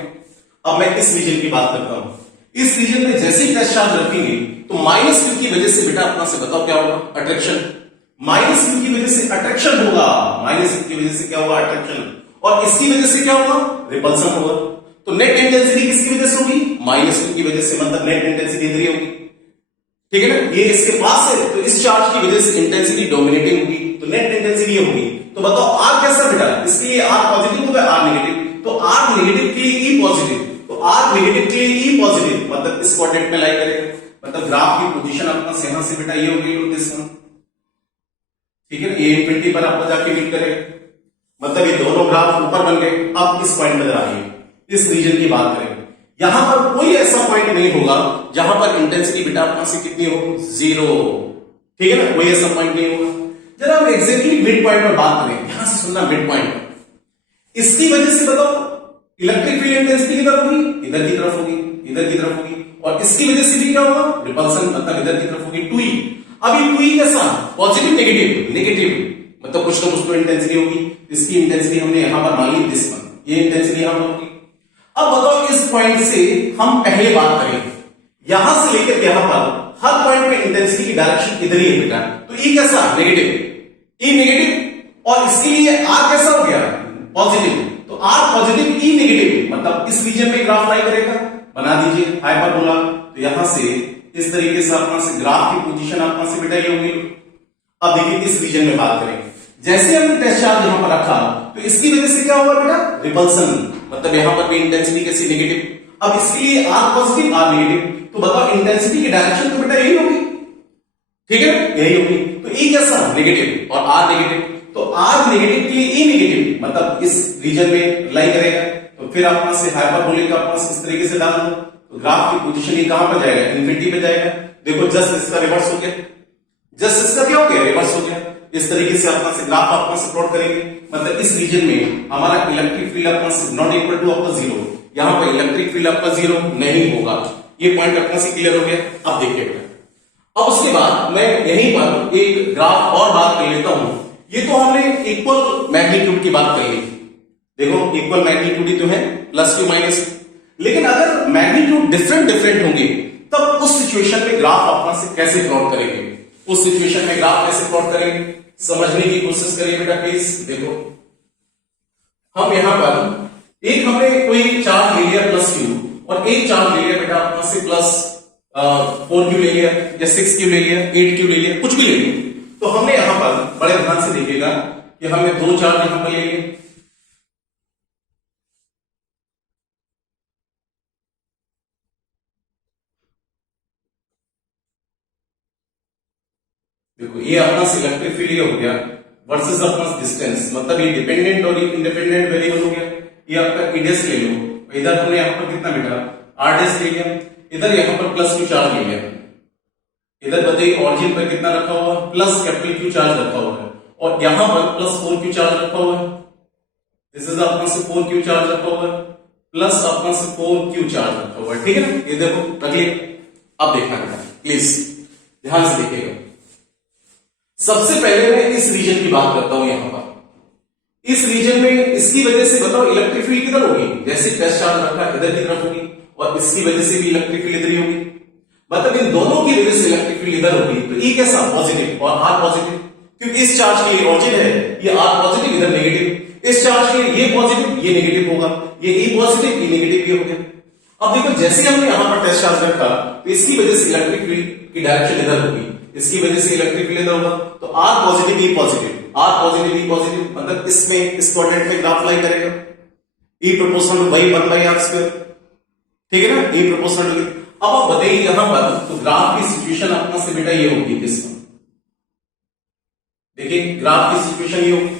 अब मैं इस रीजन की बात करता हूं, इस रीजन में जैसे ही टेस्ट चार्ज रखेंगे तो माइनस क्यू की वजह से बेटा अपना से बताओ क्या होगा, अट्रैक्शन, माइनस क्यू की वजह से अट्रैक्शन होगा, माइनस क्यू की वजह से क्या होगा, अट्रैक्शन, और इसकी वजह से क्या होगा, रिपल्सन होगा। तो नेट इंटेंसिटी किसकी वजह से होगी, माइनस क्यू की वजह से, मतलब नेट इंटेंसिटी इधर ही होगी, ठीक है ना, ये इसके पास है, तो इस चार्ज की वजह से इंटेंसिटी डोमिनेटिंग होगी, तो नेट इंटेंसिटी ये होगी। तो बताओ आर कैसा बेटा, इसके लिए आर पॉजिटिव होगा, आर नेगेटिव, तो आर नेगेटिव के लिए ई पॉजिटिव, तो आर नेगेटिव के लिए ई पॉजिटिव, मतलब इस क्वाड्रेंट में लाई करेगा, मतलब ग्राफ की पोजीशन अपना यहां से बेटा ये होगी, दिस वन, ठीक है, ये इंफिनिटी पर आपको जाके मीट करेगा, मतलब ये दोनों ग्राफ ऊपर बन गए। अब इस पॉइंट पर आइए, इस रीजन की बात करें, यहां पर कोई ऐसा पॉइंट नहीं होगा जहां पर इंटेंसिटी बेटा अपना से कितनी हो, जीरो, ठीक है ना, कोई ऐसा पॉइंट नहीं होगा। जरा हम एग्जैक्टली मिड पॉइंट पर बात करें, यहां से सुनना, मिड पॉइंट, इसकी वजह से बताओ इलेक्ट्रिक फील्ड इंटेंसिटी किधर होगी, इधर की तरफ होगी, इधर की तरफ होगी, और इसकी वजह से भी क्या होगा, रिपल्सन, मतलब इधर की तरफ होगी, 2e। अब ये 2e कैसा, पॉजिटिव नेगेटिव, नेगेटिव, मतलब कुछ ना कुछ तो इंटेंसिटी होगी, इसकी इंटेंसिटी हमने यहां पर मान ली दिस वन, ये इंटेंसिटी यहां पर होगी। अब बताओ इस पॉइंट से हम पहले बात करें, यहां से लेकर यहां पर हर पॉइंट पे इंटेंसिटी की डायरेक्शन इधर ही है बेटा, तो ई कैसा, नेगेटिव, ई नेगेटिव, और इसके लिए आर कैसा हो गया, पॉजिटिव, तो आर पॉजिटिव, ई नेगेटिव, मतलब इस रीजन में ग्राफ लाई करेगा, बना दीजिए हाइपरबोला। तो यहां से इस तरीके से अपना से ग्राफ की पोजीशन अपना से बेटा ये होगी। अब देखिए इस रीजन में बात करें, जैसे हमने टेस्ट चार्ज यहां पर रखा तो इसकी वजह से क्या होगा बेटा, रिपल्सन, मतलब यहां पर भी इंटेंसिटी कैसी, नेगेटिव। अब इसके लिए आर पॉजिटिव, आर नेगेटिव, तो बताओ इंटेंसिटी की डायरेक्शन तो बेटा यही होगी, ठीक है, यही होगी। तो ई कैसा, नेगेटिव, और आर नेगेटिव, तो आर नेगेटिव के लिए ई नेगेटिव, मतलब इस रीजन में लाई करेगा, तो फिर अपना से हाइपरबोलिक का अपना इस तरीके से डाल दो, तो ग्राफ की पोजीशन ये कहां पर जाएगा, इंफिनिटी पे जाएगा। देखो जस्ट इसका रिवर्स हो गया, जस्ट इसका क्या हो गया, रिवर्स हो गया। इस तरीके से अपना से ग्राफ अपना से प्लॉट करेंगे, मतलब इस रीजन में हमारा इलेक्ट्रिक फील्ड अपना से नॉट इक्वल टू आपका जीरो, यहां पर इलेक्ट्रिक फील्ड आपका जीरो नहीं होगा, ये पॉइंट अपना से क्लियर हो गया। अब देखिए अब उसके बाद मैं यहीं पर एक ग्राफ और बात कर लेता हूं। ये तो हमने इक्वल मैग्नीट्यूड की बात कर ली, देखो इक्वल मैग्नीट्यूड ही तो है, प्लस टू माइनस, लेकिन अगर मैग्नीट्यूड डिफरेंट डिफरेंट होंगे तब उस सिचुएशन में ग्राफ अपना से कैसे प्लॉट करेंगे, उस सिचुएशन में ग्राफ कैसे प्लॉट करेंगे, समझने की कोशिश करिए बेटा प्लीज। देखो हम यहां पर एक हमने कोई चार्ज ले लिया प्लस क्यू, और एक चार्ज ले लिया बेटा अपना से प्लस 4 क्यू ले लिया, या 6 क्यू ले लिया, 8 क्यू ले लिया, कुछ भी ले लिया। तो हमने यहां पर बड़े ध्यान से देखिएगा कि हमने दो चार्ज यहां पर ले लिए, देखो ये अपना इलेक्ट्रिक फील्ड हो गया वर्सेस अपना डिस्टेंस, मतलब ये डिपेंडेंट और इंडिपेंडेंट वेरिएबल हो गया। ये आपका ईडेस ले लो, इधर हमने यहां पर कितना बेटा आरडेस ले लिया, इधर यहां पर प्लस क्यू चार्ज ले लिया, इधर बताइए ऑरिजिन पर कितना रखा हुआ, प्लस कैपिटल क्यू चार्ज रखा हुआ है, और यहां पर प्लस 4 क्यू चार्ज रखा हुआ है, दिस इज अपना से 4 क्यू चार्ज रखा हुआ है, प्लस अपना से 4 क्यू चार्ज रखा हुआ है, ठीक है ना, ये देखो रखिए। अब देखना बेटा प्लीज ध्यान से देखिएगा, सबसे पहले मैं इस रीजन की बात करता हूं, यहां पर इस रीजन में इसकी वजह से बताओ इलेक्ट्रिक फील्ड किधर होगी, जैसे टेस्ट चार्ज रखा इधर की तरफ होगी, और इसकी वजह से भी इलेक्ट्रिक फील्ड इधर ही होगी, मतलब इन दोनों की वजह से इलेक्ट्रिक फील्ड इधर होगी। तो ई कैसा, पॉजिटिव, और आर पॉजिटिव, क्योंकि इस चार्ज के लिए ऑरिजिन है, ये आर पॉजिटिव इधर नेगेटिव, इस चार्ज के लिए ये पॉजिटिव ये नेगेटिव होगा, ये ई पॉजिटिव ये नेगेटिव ये हो गया। अब देखो जैसे हमने यहां पर टेस्ट चार्ज रखा तो इसकी वजह से इलेक्ट्रिक फील्ड की डायरेक्शन इधर होगी, इसकी वजह से इलेक्ट्रिक फील्ड इधर होगा, तो r positive E positive, are positive E positive, मतलब इसमें इस कोऑर्डिनेट में ग्राफ लाई करेगा, E proportional to by 1/r square, ठीक है ना, ई प्रोपोर्शनल टू। अब आप बताइए यहां पर तो ग्राफ की सिचुएशन अपना से बेटा ये होगी, किस देखिए ग्राफ की सिचुएशन ये होगी।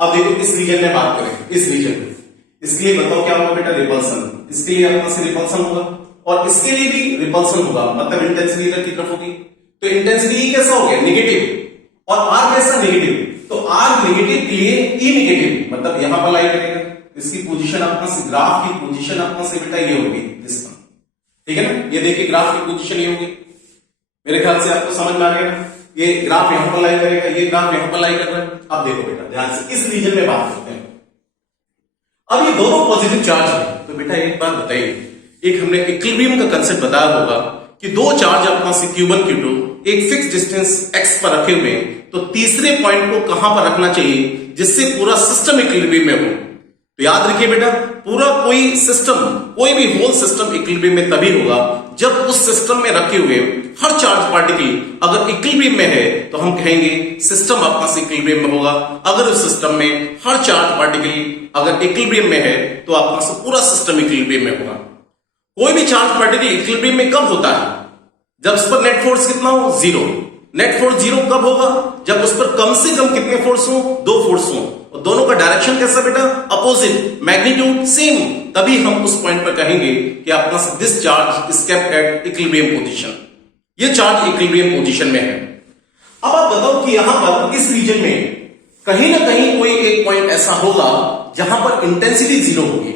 अब देखो इस रीजन में बात करें, इस रीजन में, इसके लिए बताओ क्या होगा बेटा, रिपल्सन। इसके लिए अपना से रिपल्सन होगा और इसके लिए भी रिपल्सन होगा, मतलब इंटेंसिटी इधर की तरफ होगी। तो इंटेंसिटी कैसा हो गया, नेगेटिव, और आर कैसा, नेगेटिव। तो आर नेगेटिव के लिए ई नेगेटिव, मतलब यहां पर लाई करेगा। इसकी पोजीशन अपना से, ग्राफ की पोजीशन अपना से बेटा ये होगी, ठीक है ना। ये देखिए ग्राफ की पोजीशन ये होगी, मेरे ख्याल से आपको समझ में आ गया। ये ग्राफ यहां पर लाई करेगा, ये ग्राफ यहां पर लाई कर रहा है। अब देखो बेटा ध्यान से, इस रीजन में बात करते हैं। अब ये दोनों पॉजिटिव चार्ज है, तो बेटा एक बात बताइए, एक हमने इक्विलिब्रियम का कंसेप्ट बताया होगा कि दो चार्ज अपना से Q1 Q2 एक फिक्स डिस्टेंस x पर रखे हुए, तो तीसरे पॉइंट को कहां पर रखना चाहिए जिससे पूरा सिस्टम इक्विलिब्रियम में हो। तो याद रखिए बेटा, पूरा कोई सिस्टम, कोई भी होल सिस्टम इक्विलिब्रियम में तभी होगा जब उस सिस्टम में रखे हुए हर चार्ज पार्टिकल अगर इक्विलिब्रियम में है तो हम कहेंगे सिस्टम अपना से इक्विलिब्रियम में होगा। अगर उस सिस्टम में हर चार्ज पार्टिकल अगर इक्विलिब्रियम में है तो अपना से पूरा सिस्टम इक्विलिब्रियम में होगा। कोई भी चार्ज पार्टिकल इक्विलिब्रियम में कब होता है, जब उस पर नेट फोर्स कितना हो, जीरो। नेट फोर्स जीरो कब होगा, जब उस पर कम से कम कितने फोर्स हो, दो फोर्स हो, और दोनों का डायरेक्शन कैसा बेटा, अपोजिट, मैग्नीट्यूड सेम। तभी हम उस पॉइंट पर कहेंगे कि अपना this charge is kept at equilibrium position, ये चार्ज इक्विलिब्रियम पोजीशन में है। अब आप बताओ कि यहां पर इस रीजन में कहीं ना कहीं कोई एक पॉइंट ऐसा होगा जहां पर इंटेंसिटी जीरो होगी।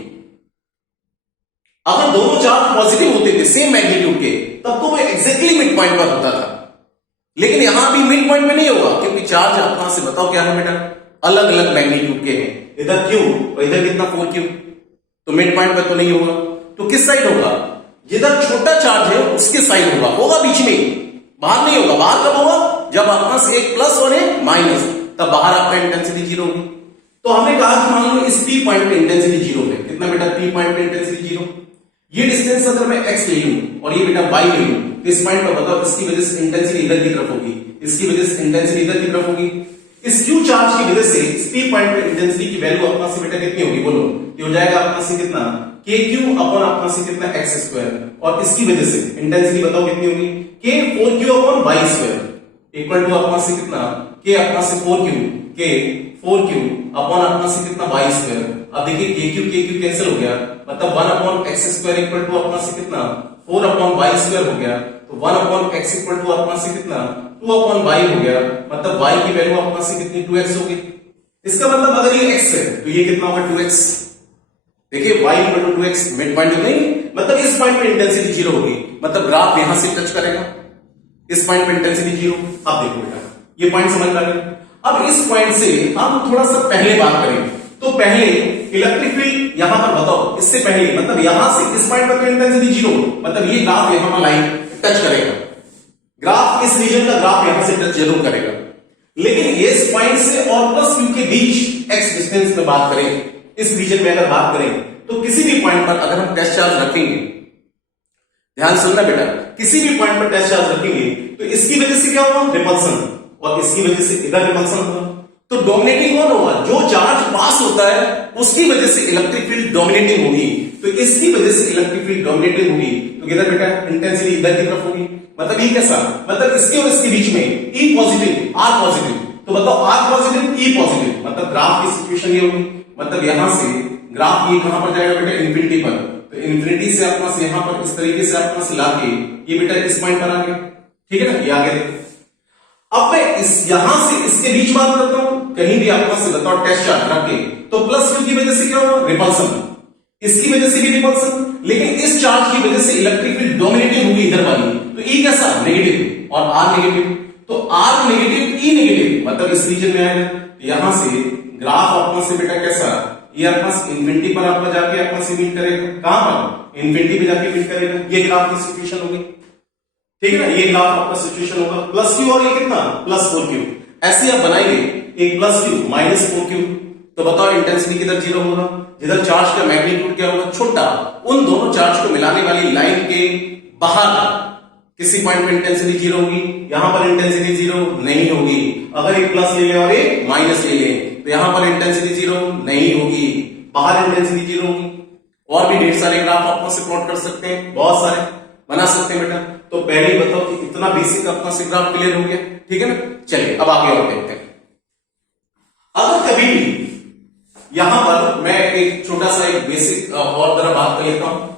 अगर दोनों चार्ज पॉजिटिव होते थे सेम मैग्नीट्यूड के, तब तो वो एग्जैक्टली मिड पॉइंट पर होता था। लेकिन यहां भी मिड पॉइंट में नहीं होगा, क्योंकि चार्ज अपना से बताओ क्या है बेटा, अलग अलग मैग्नीट्यूड के हैं। इधर Q और इधर कितना 4Q, तो मिड पॉइंट पर तो नहीं होगा। तो किस साइड होगा, जिधर छोटा चार्ज है उसके साइड होगा, होगा बीच में, बाहर नहीं होगा। बाहर कब होगा, जब अपना से एक प्लस और एक माइनस, तब बाहर आपका इंटेंसिटी जीरो होगी। तो हमने कहा कि मान लो इस P पॉइंट पे इंटेंसिटी जीरो है, कितना बेटा, P पॉइंट पे इंटेंसिटी जीरो। ये डिस्टेंस अगर मैं x ले लूं और ये बेटा y ले लूं, तो इस पॉइंट पर बताओ इसकी वजह से इंटेंसिटी इधर की तरफ होगी, इसकी वजह से इंटेंसिटी इधर की तरफ होगी। इस Q चार्ज की वजह से इस P पॉइंट पे इंटेंसिटी की वैल्यू अपना से बेटा कितनी होगी, बोलो। ये हो जाएगा अपना से कितना, KQ अपॉन अपना से कितना x स्क्वायर, और इसकी वजह से इंटेंसिटी बताओ कितनी होगी, K 4Q upon y square equal to अपना से कितना, K अपना से 4Q, K 4Q अपॉन अपना से कितना y स्क्वायर। अब देखिए KQ कैंसिल हो गया, मतलब 1 upon x square equal to अपना से कितना 4 अपॉन y स्क्वायर हो गया। तो 1 अपॉन x इक्वल टू अपना से कितना 2 अपॉन y हो गया, मतलब y की वैल्यू अपना से कितनी 2x होगी। इसका मतलब अगर ये x है तो ये कितना होगा 2x। देखिए y equal to 2x, mid point तो नहीं, मतलब इस पॉइंट पे इंटेंसिटी जीरो होगी, मतलब ग्राफ यहां से टच करेगा, इस पॉइंट पे इंटेंसिटी जीरो। अब देखो बेटा ये पॉइंट समझ में आ गया। अब इस पॉइंट से हम थोड़ा सा पहले बात करें, तो पहले इलेक्ट्रिक फील्ड यहां पर बताओ, इससे पहले मतलब यहां से इस पॉइंट पर इंटेंसिटी जीरो, मतलब ये ग्राफ यहां पर लाइन टच करेगा, ग्राफ इस रीजन का ग्राफ यहां से टच जरूर करेगा। लेकिन इस पॉइंट से और प्लस Q के बीच x डिस्टेंस में बात करें, इस रीजन में अगर बात करें, तो किसी भी पॉइंट पर अगर हम टेस्ट चार्ज रखेंगे, ध्यान सुनना बेटा, किसी भी पॉइंट पर टेस्ट चार्ज रखेंगे तो इसकी वजह से क्या होगा, रिपल्सन, और इसकी वजह से इधर रिपल्सन होगा। तो डोमिनेटिंग कौन होगा, जो चार्ज पास होता है उसकी वजह से इलेक्ट्रिक फील्ड डोमिनेटिंग होगी। तो इसकी वजह से इलेक्ट्रिक फील्ड डोमिनेटिंग होगी, तो किधर बेटा इंटेंसिटी इधर की तरफ होगी। मतलब ये कैसा, मतलब इसके और इसके बीच में E पॉजिटिव R पॉजिटिव, तो बताओ R पॉजिटिव E पॉजिटिव, मतलब ग्राफ की सिचुएशन ये होगी। मतलब यहां से ग्राफ ये कहां पर जाएगा बेटा, इंफिनिटी पर। तो इंफिनिटी से अपना से यहां पर इस तरीके से अपना से लाके ये बेटा इस पॉइंट पर आ गया, ठीक है ना, ये आगे देखो। अब मैं इस यहां से इसके बीच बात करता हूं, कहीं भी आपको से बताओ टेस्ट चार्ज रख के, तो प्लस Q की वजह से क्या होगा, रिपल्सन, इसकी वजह से भी रिपल्सन, लेकिन इस चार्ज की वजह से इलेक्ट्रिक फील्ड डोमिनेटिंग होगी इधर वाली, तो E कैसा, नेगेटिव, और R नेगेटिव। तो R नेगेटिव E नेगेटिव, मतलब इस रीजन में आएगा। यहां से ग्राफ अपना से बेटा कैसा, ये अपना इंफिनिटी पर आपका जाके अपना से मीट करेगा, कहां पर, इंफिनिटी पे जाके मीट करेगा। ये ग्राफ की सिचुएशन होगी, ठीक है ना, ये ग्राफ आपका सिचुएशन होगा, प्लस Q और ये कितना प्लस 4Q। ऐसे आप बनाएंगे एक प्लस Q माइनस 4Q, तो बताओ इंटेंसिटी किधर जीरो होगा, जिधर चार्ज का मैग्नीट्यूड क्या होगा, छोटा। उन दोनों चार्ज को मिलाने वाली लाइन के बाहर किसी पॉइंट पे इंटेंसिटी जीरो होगी, यहां पर इंटेंसिटी जीरो नहीं होगी। अगर एक प्लस ले ले और एक माइनस ले ले, तो यहां पर इंटेंसिटी जीरो नहीं होगी, बाहर इंटेंसिटी जीरो होगी। और भी ढेर सारे ग्राफ आप से प्लॉट कर सकते हैं, बहुत सारे, बना सकते हैं बेटा। तो पहले ही बताओ कि इतना बेसिक अपना से ग्राफ क्लियर हो गया, ठीक है ना। चलिए अब आगे और देखते हैं। अगर कभी भी यहां पर मैं एक छोटा सा एक बेसिक और तरह बात कर लेता हूं।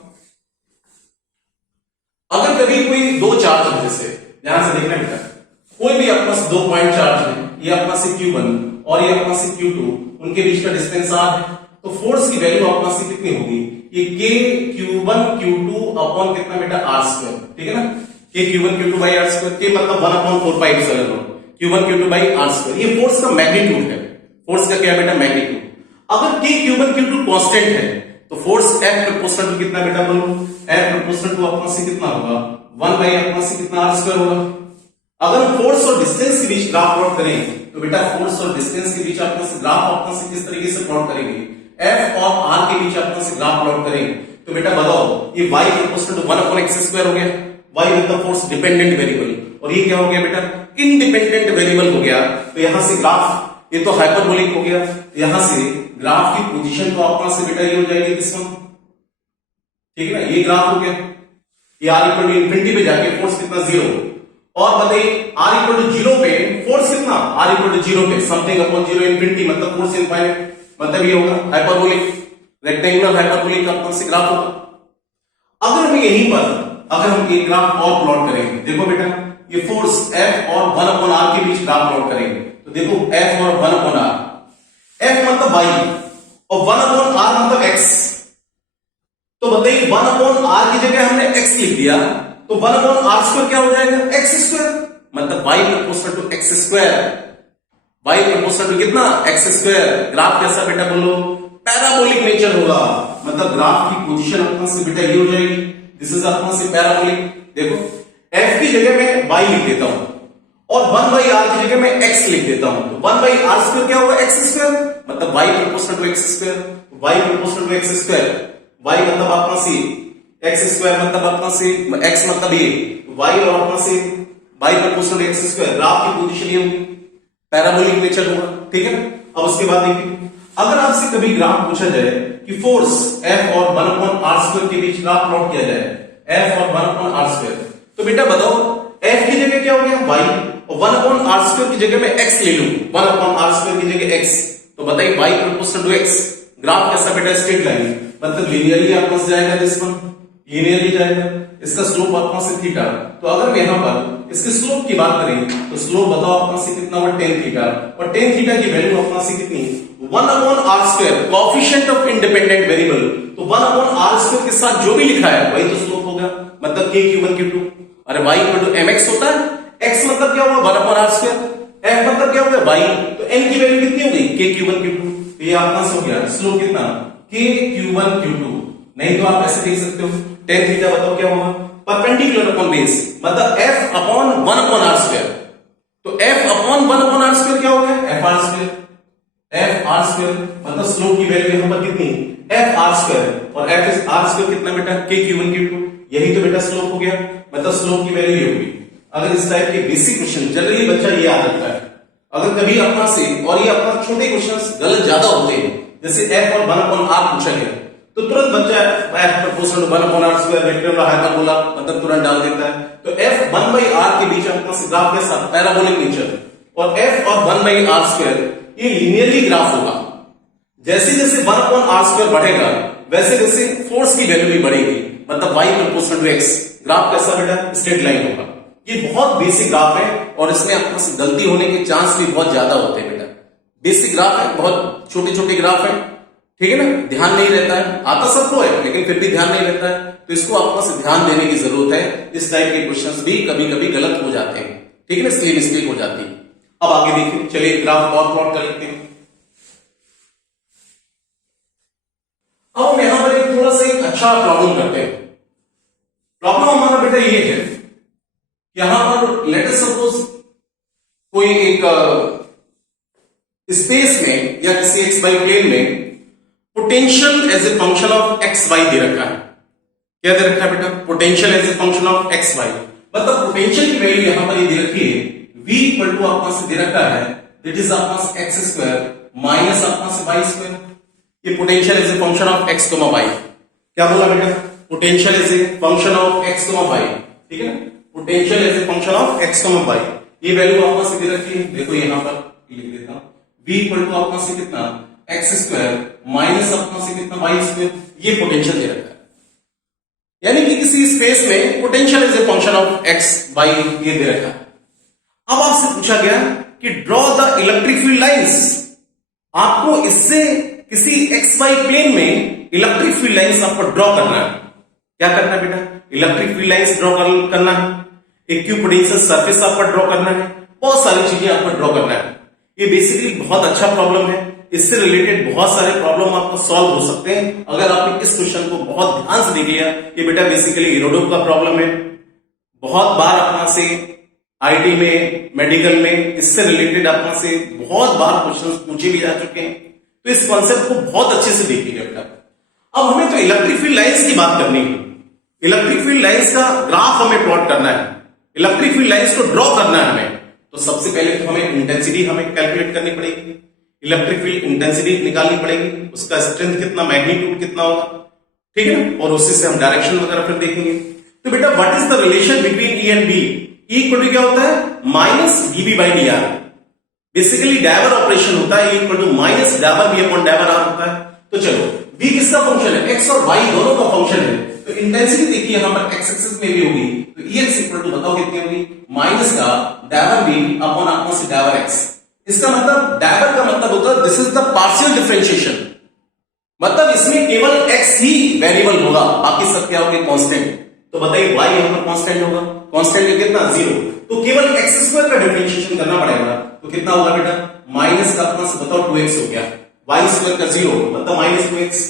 अगर कभी कोई दो चार्ज है, जैसे ध्यान से देखना बेटा, कोई भी अपना से 2 पॉइंट चार्ज है, ये अपना से Q1 और ये अपना से Q2, उनके बीच का डिस्टेंस R है, तो फोर्स की वैल्यू अपना से कितनी होगी, ये K Q1 Q2 अपॉन कितना बेटा R स्क्वायर, ठीक है ना। K Q1 Q2 by R square, K मतलब 1 upon 4 pi epsilon not Q1 Q2 by R square, ये फोर्स का मैग्नीट्यूड है। फोर्स का क्या बेटा, मैग्नीट्यूड। अगर K Q1 Q2 कांस्टेंट है तो फोर्स F प्रोपोर्शनल टू कितना बेटा बोलो, F प्रोपोर्शनल टू अपना से कितना होगा, 1 बाई अपना से कितना R स्क्वायर होगा। अगर फोर्स और डिस्टेंस के बीच ग्राफ प्लॉट करें तो बेटा फोर्स और डिस्टेंस के बीच अपना से ग्राफ अपना से किस तरीके से प्लॉट करेंगे, F और R के बीच अपना से ग्राफ प्लॉट करेंगे तो बेटा बताओ ये y proportional to 1 upon x square हो गया। y मतलब फोर्स डिपेंडेंट वेरिएबल, और ये क्या हो गया बेटा, इंडिपेंडेंट वेरिएबल हो गया। तो यहां से ग्राफ, ये तो हाइपरबोलिक हो गया, यहां से ग्राफ की पोजीशन तो अपना से बेटा ये हो जाएगी दिस वन, ठीक है ना। ये ग्राफ हो गया, ये r इक्वल टू इंफिनिटी पे जाके फोर्स कितना 0, और बताइए r इक्वल टू 0 पे फोर्स कितना, r इक्वल टू 0 पे समथिंग अपॉन 0 इंफिनिटी मतलब फोर्स इनफाइनाइट, मतलब ये होगा हाइपरबोलिक, रेक्टेंगुलर हाइपरबोलिक का अपना से ग्राफ होगा। अगर हम यहीं पर अगर हम एक ग्राफ और प्लॉट करेंगे, देखो बेटा ये फोर्स F और 1 अपॉन R के बीच ग्राफ प्लॉट करेंगे तो देखो F और 1 अपॉन R, F मतलब y और 1 अपॉन R मतलब x, तो बताइए 1 अपॉन R की जगह हमने x लिख दिया तो 1 अपॉन R स्क्वायर क्या हो जाएगा, x स्क्वायर, मतलब y proportional to x square, y proportional to कितना, x स्क्वायर। ग्राफ कैसा बेटा बोलो, पैराबोलिक नेचर होगा, मतलब ग्राफ की पोजीशन अपना से बेटा ये हो जाएगी, दिस इज अपना से पैराबोलिक। देखो f की जगह मैं y लिख देता हूं और 1 बाई r की जगह मैं x लिख देता हूं, तो 1 बाई r स्क्वायर क्या होगा, x स्क्वायर, मतलब y proportional to x square, y proportional to x square, y मतलब अपना से x स्क्वायर मतलब अपना से x मतलब ये y और अपना से y proportional to x square, graph की पोजीशन ये होगी, पैराबोलिक नेचर होगा, ठीक है। अब उसके बाद देखिए अगर आपसे कभी ग्राफ पूछा जाए कि फोर्स F और 1 अपॉन R स्क्वायर के बीच ग्राफ प्लॉट किया जाए, F और 1 अपॉन R स्क्वायर, तो बेटा बताओ F की जगह क्या हो गया y और 1 अपॉन R स्क्वायर की जगह मैं x ले लूं, 1 अपॉन R स्क्वायर की जगह x, तो बताइए y proportional to x, graph कैसा बेटा, स्ट्रेट लाइन, मतलब लीनियरली आपस जाएगा, दिस वन लीनियरली जाएगा, इसका स्लोप आपका से थीटा। तो अगर मैं यहां पर इसके स्लोप की बात करें तो स्लोप बताओ अपना से कितना हुआ, tan थीटा, और tan थीटा की वैल्यू अपना से कितनी, 1 upon R square, coefficient of independent variable, तो 1 अपॉन R स्क्वायर के साथ जो भी लिखा है वही तो स्लोप होगा, मतलब K Q1 Q2, अरे y इक्वल टू mx होता है, x मतलब क्या हुआ 1 अपॉन R स्क्वायर, f मतलब क्या हुआ y, तो n की वैल्यू कितनी हो गई K Q1 Q2, तो ये आपका से हो गया स्लोप कितना K Q1 Q2। नहीं तो आप ऐसे देख सकते हो tan थीटा बताओ क्या होगा, परपेंडिकुलर अपॉन बेस, मतलब f upon 1 upon R square, तो f upon 1 upon R square क्या हो गया, f R square, f R square, मतलब स्लोप की वैल्यू यहां पर कितनी, f R स्क्वायर, और f इज R स्क्वायर कितना बेटा, K Q1 Q2, यही तो बेटा स्लोप हो गया, मतलब स्लोप की वैल्यू ये होगी। अगर इस टाइप के बेसिक क्वेश्चन जनरली बच्चा ये याद रखता है, अगर कभी अपना से, और ये अपना छोटे क्वेश्चंस गलत ज्यादा होते हैं, जैसे f और 1 अपॉन R पूछा गया तो तुरंत बच्चा f proportional to 1 upon R square rectangular hyperbola मतलब तुरंत डाल देता है। तो f 1 बाई R के बीच अपना से ग्राफ कैसा, पैराबोलिक नेचर, और f और 1 बाई R स्क्वायर ये लीनियरली ग्राफ होगा, जैसे जैसे 1 अपॉन R स्क्वायर बढ़ेगा वैसे वैसे फोर्स की वैल्यू भी बढ़ेगी, मतलब y proportional to x, graph कैसा बेटा, स्ट्रेट लाइन होगा। ये बहुत बेसिक ग्राफ है और इसमें आपको से गलती होने के चांस भी बहुत ज्यादा होते हैं बेटा, बेसिक ग्राफ है, बहुत छोटे छोटे ग्राफ है, ठीक है ना, ध्यान नहीं रहता है, आता सबको है लेकिन फिर भी ध्यान नहीं रहता है, तो इसको आपको से ध्यान देने की जरूरत है। इस टाइप के क्वेश्चंस भी कभी कभी गलत हो जाते हैं, ठीक है ना, इसलिए मिस्टेक हो जाती है। अब आगे देखिए, चलिए ग्राफ और प्लॉट कर लेते हैं। अब हम यहां पर एक थोड़ा सा एक अच्छा प्रॉब्लम करते हैं। प्रॉब्लम हमारा बेटा ये है, यहां पर लेट अस सपोज कोई एक स्पेस में या किसी एक्स वाई प्लेन में potential as a function of X Y दे रखा है। क्या दे रखा है बेटा, potential as a function of X Y, मतलब पोटेंशियल की वैल्यू यहां पर ये दे रखी है, v इक्वल टू आपका से दे रखा है, दैट इज आपका से एक्स स्क्वायर माइनस आपका से वाई स्क्वायर। ये potential as a function of X Y, क्या बोला बेटा, potential is a function of X Y, ठीक है ना, potential is a function of X Y. ये वैल्यू आपका से दे रखी है, देखो यहां पर लिख देता हूं, v इक्वल टू आपका से कितना एक्स स्क्वायर माइनस आपका से कितना वाई स्क्वायर, ये पोटेंशियल दे रखा है। यानी कि किसी स्पेस में potential is a function of X Y ये दे रखा है। अब आपसे पूछा गया कि draw the electric field lines, आपको इससे किसी एक्स वाई प्लेन में इलेक्ट्रिक फील्ड लाइंस आपको ड्रॉ करना है। क्या करना है बेटा, इलेक्ट्रिक फील्ड लाइंस ड्रॉ करना है, इक्विपोटेंशियल सरफेस आपको ड्रॉ करना है, बहुत सारी चीजें आपको ड्रॉ करना है। ये बेसिकली बहुत अच्छा प्रॉब्लम है, इससे रिलेटेड बहुत सारे प्रॉब्लम आपको सॉल्व हो सकते हैं अगर आपने इस क्वेश्चन को बहुत ध्यान से देख लिया। ये बेटा बेसिकली इरोडोव का प्रॉब्लम है, बहुत बार अपना से आईटी में, मेडिकल में इससे रिलेटेड अपना से बहुत बार क्वेश्चन पूछे भी जा चुके हैं, तो इस कॉन्सेप्ट को बहुत अच्छे से देखिएगा बेटा। अब हमें तो इलेक्ट्रिक फील्ड लाइंस की बात करनी है, इलेक्ट्रिक फील्ड लाइंस का ग्राफ हमें प्लॉट करना है, इलेक्ट्रिक फील्ड लाइंस को ड्रॉ करना है हमें। तो सबसे पहले तो हमें इंटेंसिटी हमें कैलकुलेट करनी पड़ेगी, इलेक्ट्रिक फील्ड इंटेंसिटी निकालनी पड़ेगी, उसका स्ट्रेंथ कितना, मैग्नीट्यूड कितना होगा, ठीक है ना, और उससे हम डायरेक्शन वगैरह फिर देखेंगे। तो बेटा what is the relation between E and B, E equal to क्या होता है minus DB by D R, basically diver operation होता है, E equal to minus diver B upon diver R होता है। तो चलो बी किसका फंक्शन है, एक्स और वाई दोनों का फंक्शन है, तो इंटेंसिटी देखिए यहां पर एक्स एक्सिस में भी होगी, तो ई एक्स इक्वल टू बताओ कितनी होगी, माइनस का डायवर बी अपॉन आपका से डायवर एक्स। इसका मतलब डायवर का मतलब होता है this is the partial differentiation, मतलब इसमें केवल एक्स ही वेरिएबल होगा, बाकी सब क्या होंगे कांस्टेंट। तो बताइए वाई यहां पर कांस्टेंट होगा, कांस्टेंट है कितना 0, तो केवल एक्स स्क्वायर का डिफरेंशिएशन करना पड़ेगा, तो कितना होगा बेटा माइनस का अपना से बताओ 2x हो गया, वाई स्क्वायर का 0 मतलब माइनस 2x।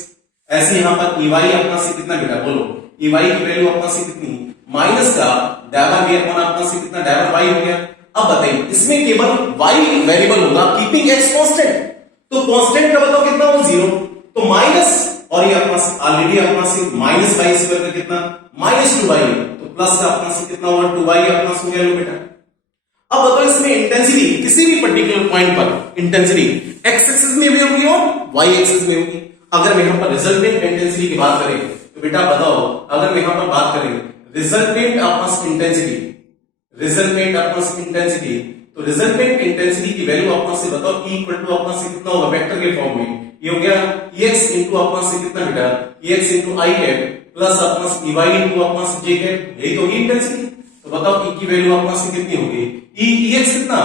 ऐसे यहां पर ई वाई अपना से कितना बेटा बोलो, ई वाई की वैल्यू अपना से कितनी, माइनस का डायवर बी अपना अपना से कितना डायवर वाई हो गया। अब बताइए इसमें केवल y वेरिएबल होगा कीपिंग x कांस्टेंट, तो कांस्टेंट का बताओ कितना हो 0, तो माइनस और ये अपना ऑलरेडी अपना से माइनस वाई स्क्वायर का कितना माइनस 2y, तो प्लस का अपना से कितना हुआ 2y अपना से हो गया लो बेटा। अब बताओ इसमें इंटेंसिटी किसी भी पर्टिकुलर पॉइंट पर इंटेंसिटी x एक्सिस में भी होगी और y एक्सिस में होगी। अगर मैं यहां पर रिजल्टेंट इंटेंसिटी की बात करें तो बेटा बताओ, अगर मैं यहां पर बात करें रिजल्टेंट अपना इंटेंसिटी, रिजल्टेंट अपना इंटेंसिटी, तो रिजल्टेंट इंटेंसिटी की वैल्यू अपना से बताओ E इक्वल टू अपना से कितना होगा वेक्टर के फॉर्म में, ये हो गया ex इनटू अपना से कितना बेटा ex into i cap plus अपना से ey इनटू अपना से j कैप, यही तो होगी इंटेंसिटी। तो बताओ E की वैल्यू अपना से कितनी होगी, ex कितना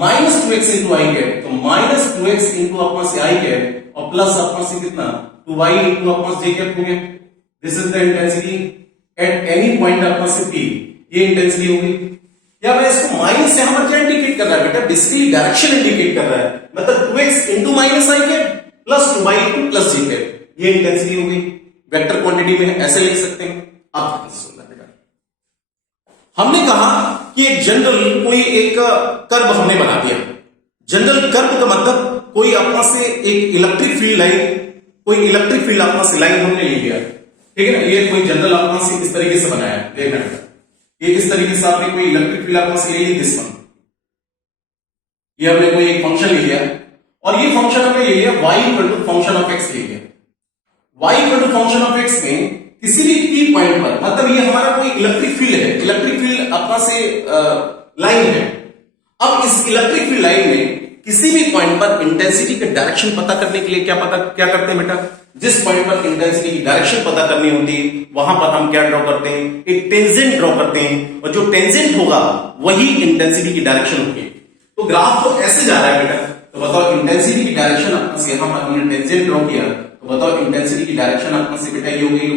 minus 2x into i cap, तो माइनस 2x इनटू अपना से i कैप और प्लस अपना से कितना 2y इनटू अपना से j कैप हो गया। This is the intensity at any point अपना से p, ये इंटेंसिटी होगी। या मैं इसको माइनस से यहां पर क्या इंडिकेट कर रहा है बेटा, बेसिकली डायरेक्शन इंडिकेट कर रहा है, मतलब 2x into minus i cap plus 2y into plus j cap, ये इंटेंसिटी होगी। वेक्टर क्वांटिटी में ऐसे लिख सकते हैं। अब सुनना बेटा, हमने कहा कि एक जनरल कोई एक कर्व हमने बना दिया, जनरल कर्व का मतलब कोई अपना से एक इलेक्ट्रिक फील्ड लाइन, कोई इलेक्ट्रिक फील्ड अपना से लाइन हमने ले लिया, ठीक है ना, ये कोई जनरल अपना से इस तरीके से बनाया है, देखना बेटा ये इस तरीके से आपने कोई इलेक्ट्रिक फील्ड आपस ले ली, दिस वन, ये हमने कोई एक फंक्शन ले लिया और ये फंक्शन हमने ले लिया y equal to function of x ले लिया। y equal to function of x में किसी भी p पॉइंट पर, मतलब ये हमारा कोई इलेक्ट्रिक फील्ड है, इलेक्ट्रिक फील्ड अपना से लाइन है। अब इस इलेक्ट्रिक फील्ड लाइन में किसी भी पॉइंट पर इंटेंसिटी का डायरेक्शन पता करने के लिए क्या करते हैं बेटा, जिस पॉइंट पर इंटेंसिटी की डायरेक्शन पता करनी होती है वहां पर हम क्या ड्रॉ करते हैं, एक टेंजेंट ड्रॉ करते हैं, और जो टेंजेंट होगा वही इंटेंसिटी की डायरेक्शन होगी। तो ग्राफ तो ऐसे जा रहा है बेटा, तो बताओ इंटेंसिटी की डायरेक्शन अपना से यहां पर हमने टेंजेंट ड्रॉ किया, तो बताओ इंटेंसिटी की डायरेक्शन अपना से बेटा ये हो गई,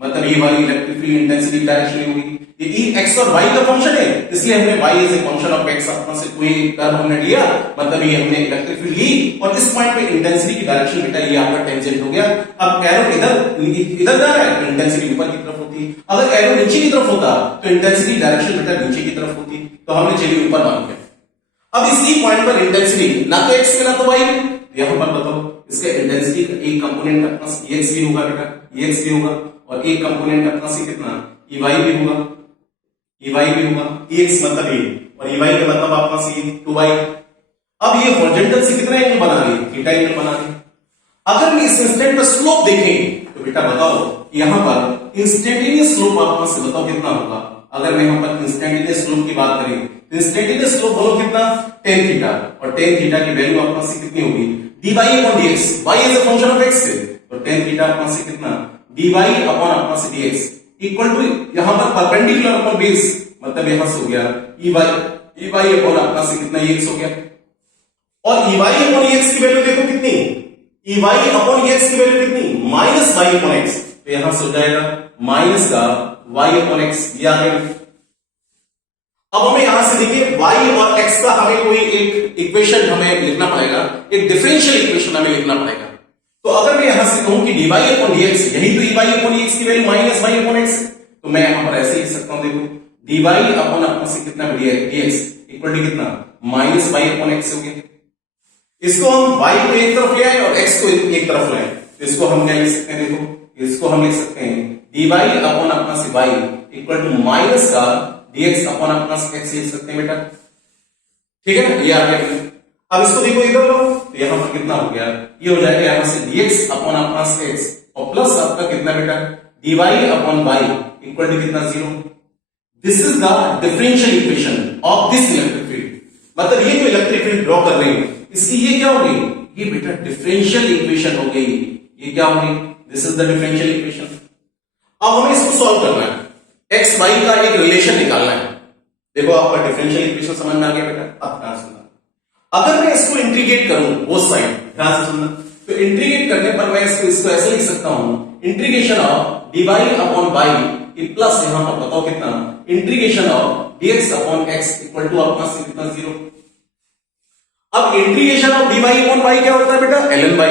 मतलब ये वाली इलेक्ट्रिक फील्ड इंटेंसिटी की डायरेक्शन होगी। ये e x और y का फंक्शन है, इसलिए हमने y is a function of x अपना से कोई कर्व हमने लिया, मतलब ये हमने इलेक्ट्रिक फील्ड ली और इस पॉइंट पे इंटेंसिटी की डायरेक्शन बेटा ये आपका टेंजेंट हो गया। अब एरो इधर जा रहा है तो इंटेंसिटी ऊपर की तरफ होती, अगर एरो नीचे की तरफ होता तो इंटेंसिटी डायरेक्शन बेटा नीचे की तरफ होती, तो हमने चलिए ऊपर मान लिया। अब इसी पॉइंट पर इंटेंसिटी ना तो x में ना तो y में, यहां पर बताओ इसका इंटेंसिटी का एक कंपोनेंट अपना ex भी होगा बेटा, ex भी होगा, और एक कंपोनेंट अपना से कितना ey भी होगा, ey भी होगा, ex मतलब ये और ey का मतलब आपका से 2y। अब ये हॉरिजॉन्टल से कितना एंगल बना रही है, थीटा एंगल बना रही है। अगर हम इस इंस्टेंट पर स्लोप देखें तो बेटा बताओ यहां पर इंस्टेंटेनियस स्लोप आपस से बताओ कितना होगा। अगर मैं यहाँ पर इंस्टेंटेनियस स्लोप की बात करें तो इंस्टेंटेनियस स्लोप बोलो कितना, tan थीटा, और tan थीटा की वैल्यू आपस से कितनी होगी, dy upon dx, y is a function of x है, तो tan थीटा आपस से कितना, dy अपॉन आपस से dx इक्वल टू यहां पर परपेंडिकुलर अपॉन बेस, मतलब यहां से हो गया ey अपॉन आपस से कितना, x हो गया। और ey अपॉन x की वैल्यू देखो कितनी, ey अपॉन x की वैल्यू कितनी, माइनस y अपॉन x, तो यहां से हो जाएगा माइनस का y अपॉन x, ये आ गया। अब हमें यहां से देखिए y और x का हमें कोई एक इक्वेशन हमें लिखना पड़ेगा, एक डिफरेंशियल इक्वेशन हमें लिखना पड़ेगा। तो अगर मैं यहां से कहूं कि dy अपॉन dx, यही तो ey अपॉन dx की value minus y upon x, तो मैं यहां पर ऐसे लिख सकता हूं, देखो dy अपॉन अपना से कितना dx इक्वल टू कितना, माइनस y अपॉन x हो गया। इसको हम y को एक तरफ ले आए और x को एक तरफ ले आए, तो इसको हम क्या लिख सकते हैं, देखो इसको हम लिख सकते हैं dy अपॉन अपना से y इक्वल टू माइनस का dx अपॉन अपना से x लिख सकते हैं बेटा, ठीक है ना, ये आ गया। अब इसको देखो इधर लो, तो यहां पर कितना हो गया, ये हो जाएगा यहां से dx अपॉन अपना से x और प्लस आपका कितना बेटा dy upon y equal to कितना, 0। This is the differential equation of this electric field, मतलब ये जो इलेक्ट्रिक फील्ड ड्रॉ कर रहे हैं इसकी ये क्या हो गई, ये बेटा डिफरेंशियल इक्वेशन हो गई, ये क्या हो गई, this is the differential equation. अब हमें इसको सॉल्व करना है, एक्स वाई का एक रिलेशन निकालना है। देखो आपका डिफरेंशियल इक्वेशन समझ में आ गया बेटा, अब ध्यान सुनना। अगर मैं इसको इंटीग्रेट करूं बोथ साइड, ध्यान से सुनना, तो इंटीग्रेट करने पर मैं इसको ऐसे लिख सकता हूं, integration of dy upon y plus यहां पर बताओ कितना, integration of dx upon x equal to अपना से कितना, 0। अब integration of dy upon y क्या होता है बेटा, ln y,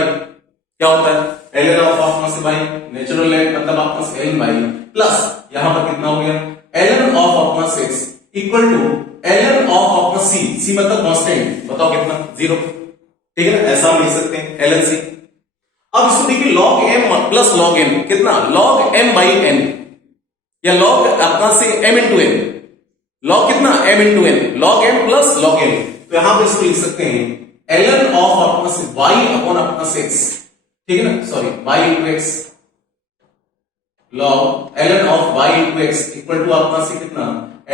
क्या होता है ln ऑफ अपना से y, नेचुरल ln मतलब अपना से ln y प्लस यहां पर कितना हो गया ln ऑफ अपना से x equal to ln of अपना c मतलब कांस्टेंट, बताओ कितना, 0, ठीक है ना, ऐसा हम लिख सकते हैं ln c। अब इसको देखिए log m plus log n कितना, log m बाई n, या log अपना से m इंटू n, log कितना m into n, log m plus log n, तो यहां पर इसको लिख सकते हैं ln ऑफ अपना से y अपॉन अपना से x, ठीक है ना, sorry y into x, log ln of y into x equal to अपना से कितना,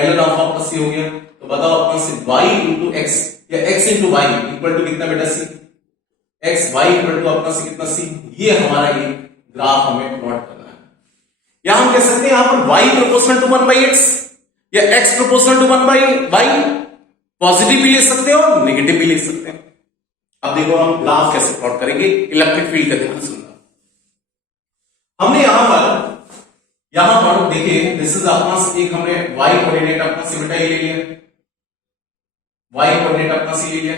ln ऑफ अपना c हो गया। तो बताओ अपना से y इंटू x या x into y equal to कितना बेटा, c, x y equal to अपना से कितना, c। ये हमारा ये ग्राफ हमें प्लॉट करना है। या हम कह सकते हैं यहां पर y proportional to 1 by x या x proportional to 1 by y, positive भी ले सकते हो और नेगेटिव भी ले सकते हैं। अब देखो हम ग्राफ कैसे प्लॉट करेंगे इलेक्ट्रिक फील्ड का, ध्यान सुनना। हमने यहां पर देखिए दिस इज अपना एक हमने y कोऑर्डिनेट अपना से बेटा ये ले लिया, y कोऑर्डिनेट अपना से ले लिया,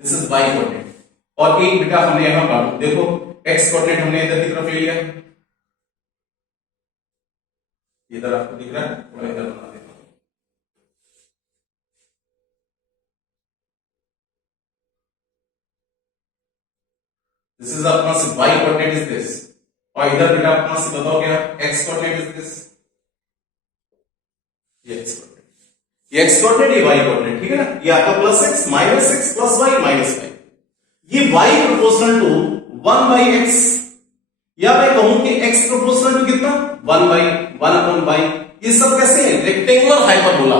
दिस इज y कोऑर्डिनेट, और एक बेटा हमने यहां पर देखो x कोऑर्डिनेट हमने इधर की तरफ ले लिया, इधर आपको दिख रहा है, थोड़ा इधर बना देता हूं, दिस इज अपना से y कोऑर्डिनेट इज दिस, और इधर बेटा अपना से बताओ क्या, x कोऑर्डिनेट इज दिस, ये x कोऑर्डिनेट, ये x कोऑर्डिनेट, ये y कोऑर्डिनेट, ठीक है ना, ये आपका plus x minus x plus y minus y, ये y proportional to 1 by x, या मैं कहूं कि x प्रोपोर्शनल टू कितना, 1 बाई 1 अपॉन y। ये सब कैसे है, रेक्टेंगुलर हाइपरबोला,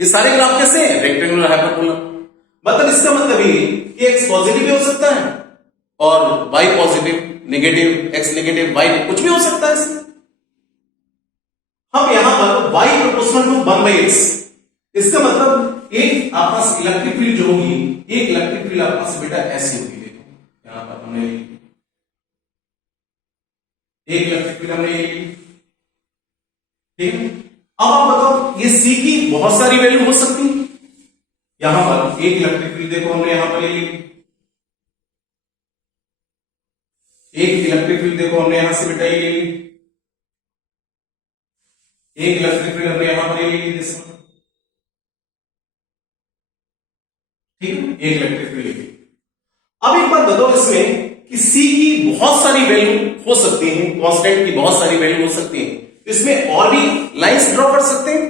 ये सारे ग्राफ कैसे हैं, रेक्टेंगुलर हाइपरबोला, मतलब इसका मतलब ये कि x पॉजिटिव भी हो सकता है और y positive, negative, x negative, y कुछ भी हो सकता है इसमें। हम यहां पर y proportional to 1 by x, इसका मतलब एक आपस इलेक्ट्रिक फील्ड जो होगी, एक इलेक्ट्रिक फील्ड आपस बेटा ऐसी होगी, देखो यहां पर हमने एक इलेक्ट्रिक फील्ड हमने ली, ठीक है। अब आप बताओ ये C की बहुत सारी वैल्यू हो सकती है, यहां पर एक इलेक्ट्रिक फील्ड देखो हमने यहां पर ली, एक इलेक्ट्रिक फील्ड देखो हमने यहां से बेटा ये ले ली, एक इलेक्ट्रिक फील्ड हमने यहां पर ले ली, दिस वन, ठीक है, एक इलेक्ट्रिक फील्ड ले ली। अब एक बात बताओ इसमें कि C की बहुत सारी वैल्यू हो सकती है, कांस्टेंट की बहुत सारी वैल्यू हो सकती है, इसमें और भी लाइंस ड्रॉ कर सकते हैं,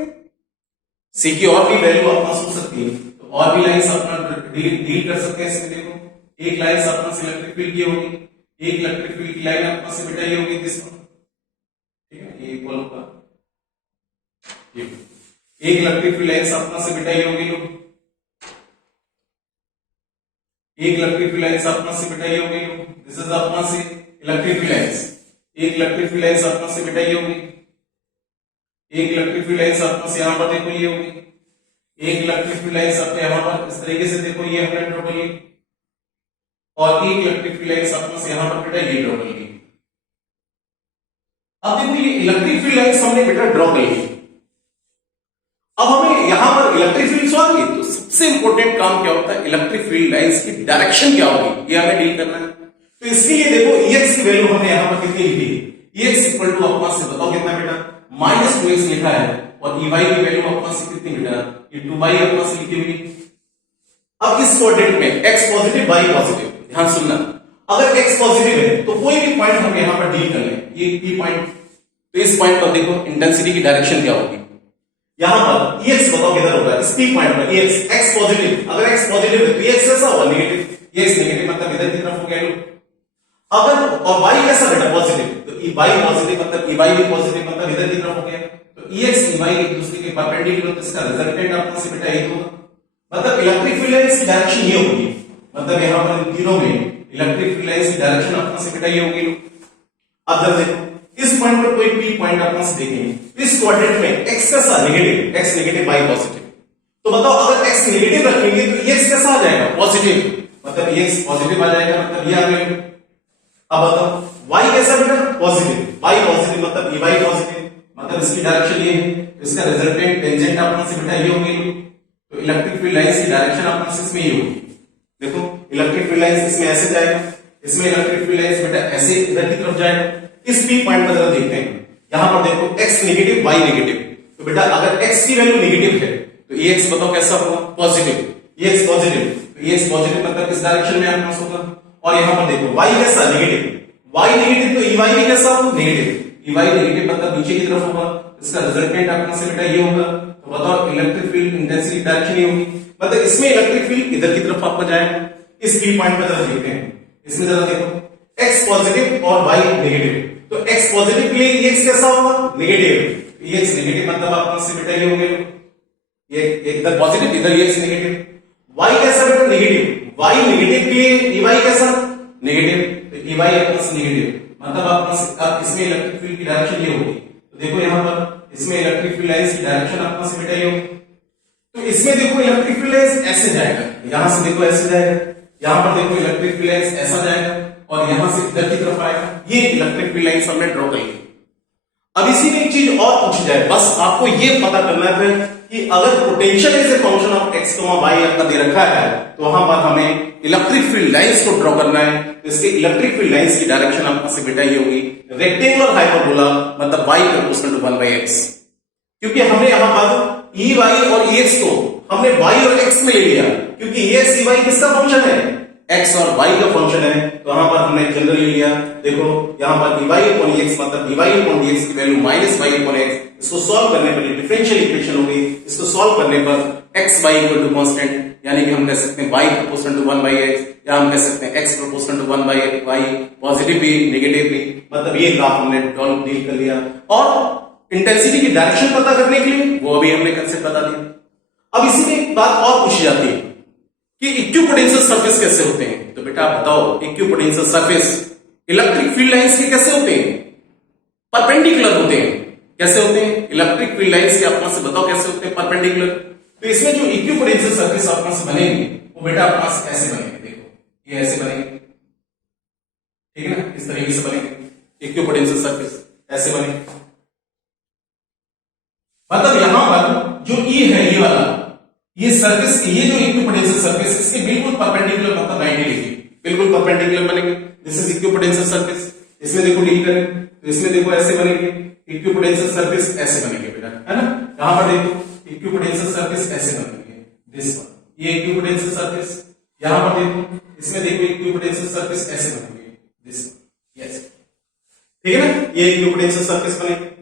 C की और भी वैल्यू अपना हो सकती है, तो और भी लाइंस अपना डील कर सकते हैं इसमें। देखो एक लाइन अपना इलेक्ट्रिक फील्ड की होगी, एक इलेक्ट्रिक फील्ड की लाइन अपना से बेटा ये होगी दिस वन, ठीक है। इक्वल होगा ये। एक इलेक्ट्रिक फील्ड लाइंस अपना से बेटा ये होगी लोग, एक इलेक्ट्रिक फील्ड लाइंस अपना से बेटा ये होगी लोग, दिस इज अपना से इलेक्ट्रिक फील्ड लाइंस। एक इलेक्ट्रिक फील्ड लाइंस अपना से बेटा ये होगी, एक इलेक्ट्रिक फील्ड लाइंस अपना से यहां पर देखो ये होगी, एक इलेक्ट्रिक फील्ड लाइंस अपने यहां पर इस तरीके से देखो ये हमने ड्रॉ कर ली, और एक इलेक्ट्रिक फील्ड लाइंस अपना से यहां पर बेटा ये ड्रॉ कर ली। अब देखो ये इलेक्ट्रिक फील्ड लाइंस हमने बेटा ड्रॉ कर ली। अब हमें यहां पर इलेक्ट्रिक फील्ड सॉल्व की, तो सबसे इंपॉर्टेंट काम क्या होता है, इलेक्ट्रिक फील्ड लाइंस की डायरेक्शन क्या होगी ये हमें डील करना है। तो इसलिए देखो Ex की वैल्यू हमने यहां पर कितनी लिखी है, Ex इक्वल टू अपना से बताओ कितना बेटा -2x लिखा है, और Ey की वैल्यू अपना से कितनी बेटा ये 2y अपना से लिखी हुई। अब इस क्वाड्रेंट में x पॉजिटिव y पॉजिटिव, ध्यान सुनना, अगर x पॉजिटिव है तो कोई भी पॉइंट हम यहां पर डील कर लें, ये P पॉइंट, तो इस पॉइंट पर देखो इंटेंसिटी की डायरेक्शन क्या होगी, यहां पर Ex बताओ किधर होगा, इस P पॉइंट पर Ex, x पॉजिटिव, अगर x पॉजिटिव है तो Ex कैसा होगा, नेगेटिव, Ex नेगेटिव मतलब इधर की तरफ हो गया लोग। अगर और y कैसा बेटा पॉजिटिव, तो y पॉजिटिव मतलब Ey भी पॉजिटिव मतलब इधर की तरफ हो गया, तो Ex Ey एक दूसरे के परपेंडिकुलर, तो इसका रिजल्टेंट अपना से बेटा ये होगा, मतलब इलेक्ट्रिक फील्ड लाइंस की डायरेक्शन ये होगी, मतलब यहां पर इन तीनों में इलेक्ट्रिक फील्ड लाइंस की डायरेक्शन अपना से बेटा ये होगी। अब जब देखो इस पॉइंट पर कोई P पॉइंट अपना से देखेंगे, इस क्वाड्रेंट में x कैसा negative, x negative y positive, तो बताओ अगर x नेगेटिव रखेंगे तो Ex कैसा आ जाएगा, पॉजिटिव, मतलब Ex पॉजिटिव आ जाएगा, मतलब ये आ गया। अब बताओ y कैसा बेटा पॉजिटिव, y पॉजिटिव मतलब Ey पॉजिटिव, मतलब इसकी डायरेक्शन ये है, इसका रिजल्टेंट टेंजेंट अपना से बेटा ये होगी, तो इलेक्ट्रिक फील्ड लाइंस की डायरेक्शन अपना से इसमें ये होगी। देखो इलेक्ट्रिक फील्ड लाइंस इसमें ऐसे जाएगा, इसमें इलेक्ट्रिक फील्ड लाइंस बेटा ऐसे इधर की तरफ जाएगा। इस P पॉइंट पर जरा देखते हैं, यहां पर देखो x नेगेटिव y नेगेटिव, तो बेटा अगर x की वैल्यू नेगेटिव है तो Ex बताओ कैसा होगा, पॉजिटिव, Ex पॉजिटिव, तो Ex पॉजिटिव मतलब इस डायरेक्शन में अपना होगा। और यहां पर देखो y कैसा नेगेटिव, y नेगेटिव तो Ey भी कैसा होगा, नेगेटिव, Ey नेगेटिव मतलब नीचे की तरफ होगा, इसका रिजल्टेंट अपना से बेटा ये होगा। तो बताओ इलेक्ट्रिक फील्ड इंटेंसिटी डायरेक्शन ये होगी, मतलब इसमें इलेक्ट्रिक फील्ड इधर की तरफ आपका जाएगा। इस P पॉइंट पर जरा देखते हैं, इसमें जरा देखो x पॉजिटिव और y नेगेटिव, तो x पॉजिटिव के लिए Ex कैसा होगा, नेगेटिव, Ex नेगेटिव मतलब अपना से बेटा ये हो गया, ये इधर पॉजिटिव इधर Ex नेगेटिव। y कैसा बेटा नेगेटिव, y नेगेटिव के लिए Ey कैसा नेगेटिव, तो Ey अपना से नेगेटिव मतलब अपना से, अब इसमें इलेक्ट्रिक फील्ड की डायरेक्शन ये होगी, तो देखो यहां पर इसमें इलेक्ट्रिक फील्ड लाइंस की डायरेक्शन अपना से बेटा ये होगी। तो इसमें देखो इलेक्ट्रिक फील्ड लाइंस ऐसे जाएगा, यहां से देखो ऐसे जाएगा, यहां पर देखो इलेक्ट्रिक फील्ड लाइंस ऐसा जाएगा और यहां से इधर की तरफ आएगा, ये इलेक्ट्रिक फील्ड लाइंस हमने ड्रॉ कर ली। अब इसी में एक चीज और पूछी जाए, बस आपको ये पता करना है कि अगर potential as a function of x, y आपका दे रखा है तो वहां पर हमें इलेक्ट्रिक फील्ड लाइंस को ड्रॉ करना है। तो इसके इलेक्ट्रिक फील्ड लाइंस की डायरेक्शन आपका से बेटा ये होगी रेक्टेंगुलर हाइपरबोला, मतलब y प्रोपोर्शनल टू 1/x, क्योंकि हमने यहां पर Ey और Ex को हमने y और x में ले लिया, क्योंकि Ex Ey किसका फंक्शन है, x और y का फंक्शन है, तो यहां पर हमने जनरल ले लिया। देखो यहां पर dy/x मतलब dy/dx की वैल्यू -y/x, इसको सॉल्व करने पर डिफरेंशियल इक्वेशन हो गई। इसको सॉल्व करने पर x y equal to constant, यानी कि हम कह सकते हैं y प्रोपोर्शनल टू 1/x, या हम कह सकते हैं x proportional to 1/y, positive भी नेगेटिव भी, मतलब ये ग्राफ हमने डील कर लिया। और इंटेंसिटी की डायरेक्शन पता करने के लिए वो अभी हमने कंसेप्ट बता दिया। अब इसी में एक बात और पूछी जाती है कि इक्विपोटेंशियल सरफेस कैसे होते हैं, तो बेटा आप बताओ equipotential surface electric field lines के कैसे होते हैं, परपेंडिकुलर होते हैं। कैसे होते हैं इलेक्ट्रिक फील्ड लाइंस के, अपना से बताओ कैसे होते हैं, परपेंडिकुलर। तो इसमें जो इक्विपोटेंशियल सरफेस अपना से बनेंगे वो बेटा अपना से ऐसे बनेंगे, देखो ये ऐसे बनेंगे, ठीक है ना, इस तरीके से बनेंगे इक्विपोटेंशियल सरफेस, ऐसे बनेंगे। मतलब यहां पर जो E है ये वाला, ये सरफेस, ये जो इक्विपोटेंशियल सरफेस इसके बिल्कुल परपेंडिकुलर मतलब 90 डिग्री बिल्कुल परपेंडिकुलर बनेंगे। This is equipotential surface. इसमें देखो डील करें तो इसमें देखो ऐसे बनेंगे इक्विपोटेंशियल सरफेस, ऐसे बनेंगे बेटा, है ना। यहां पर देखो इक्विपोटेंशियल सरफेस ऐसे बनेंगे, दिस वन, ये इक्विपोटेंशियल सरफेस। यहां पर देखो, इसमें देखो इक्विपोटेंशियल सरफेस ऐसे बनेंगे, दिस वन, यस, ठीक है ना, ये इक्विपोटेंशियल सरफेस बनेंगे।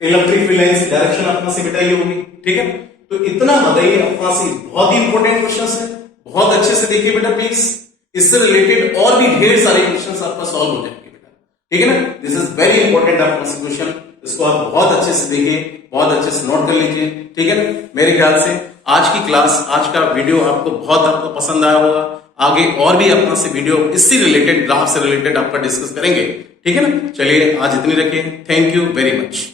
इलेक्ट्रिक फील्ड लाइंस डायरेक्शन अपना से बेटा ये होगी, ठीक है। तो इतना बताइए अपना से, बहुत ही इंपॉर्टेंट क्वेश्चन है, बहुत अच्छे से देखिए बेटा प्लीज। इससे रिलेटेड और भी ढेर सारे क्वेश्चन आपका सॉल्व हो जाएंगे बेटा, ठीक है ना। दिस इज वेरी इंपॉर्टेंट आपका क्वेश्चन। इसको आप बहुत अच्छे से देखिए, बहुत अच्छे से नोट कर लीजिए, ठीक है ना। मेरे ख्याल से आज की क्लास, आज का वीडियो आपको पसंद आया होगा। आगे और भी अपना से वीडियो इससे रिलेटेड, ग्राफ से रिलेटेड आपका डिस्कस करेंगे, ठीक है ना। चलिए आज इतनी रखिए। Thank you very much.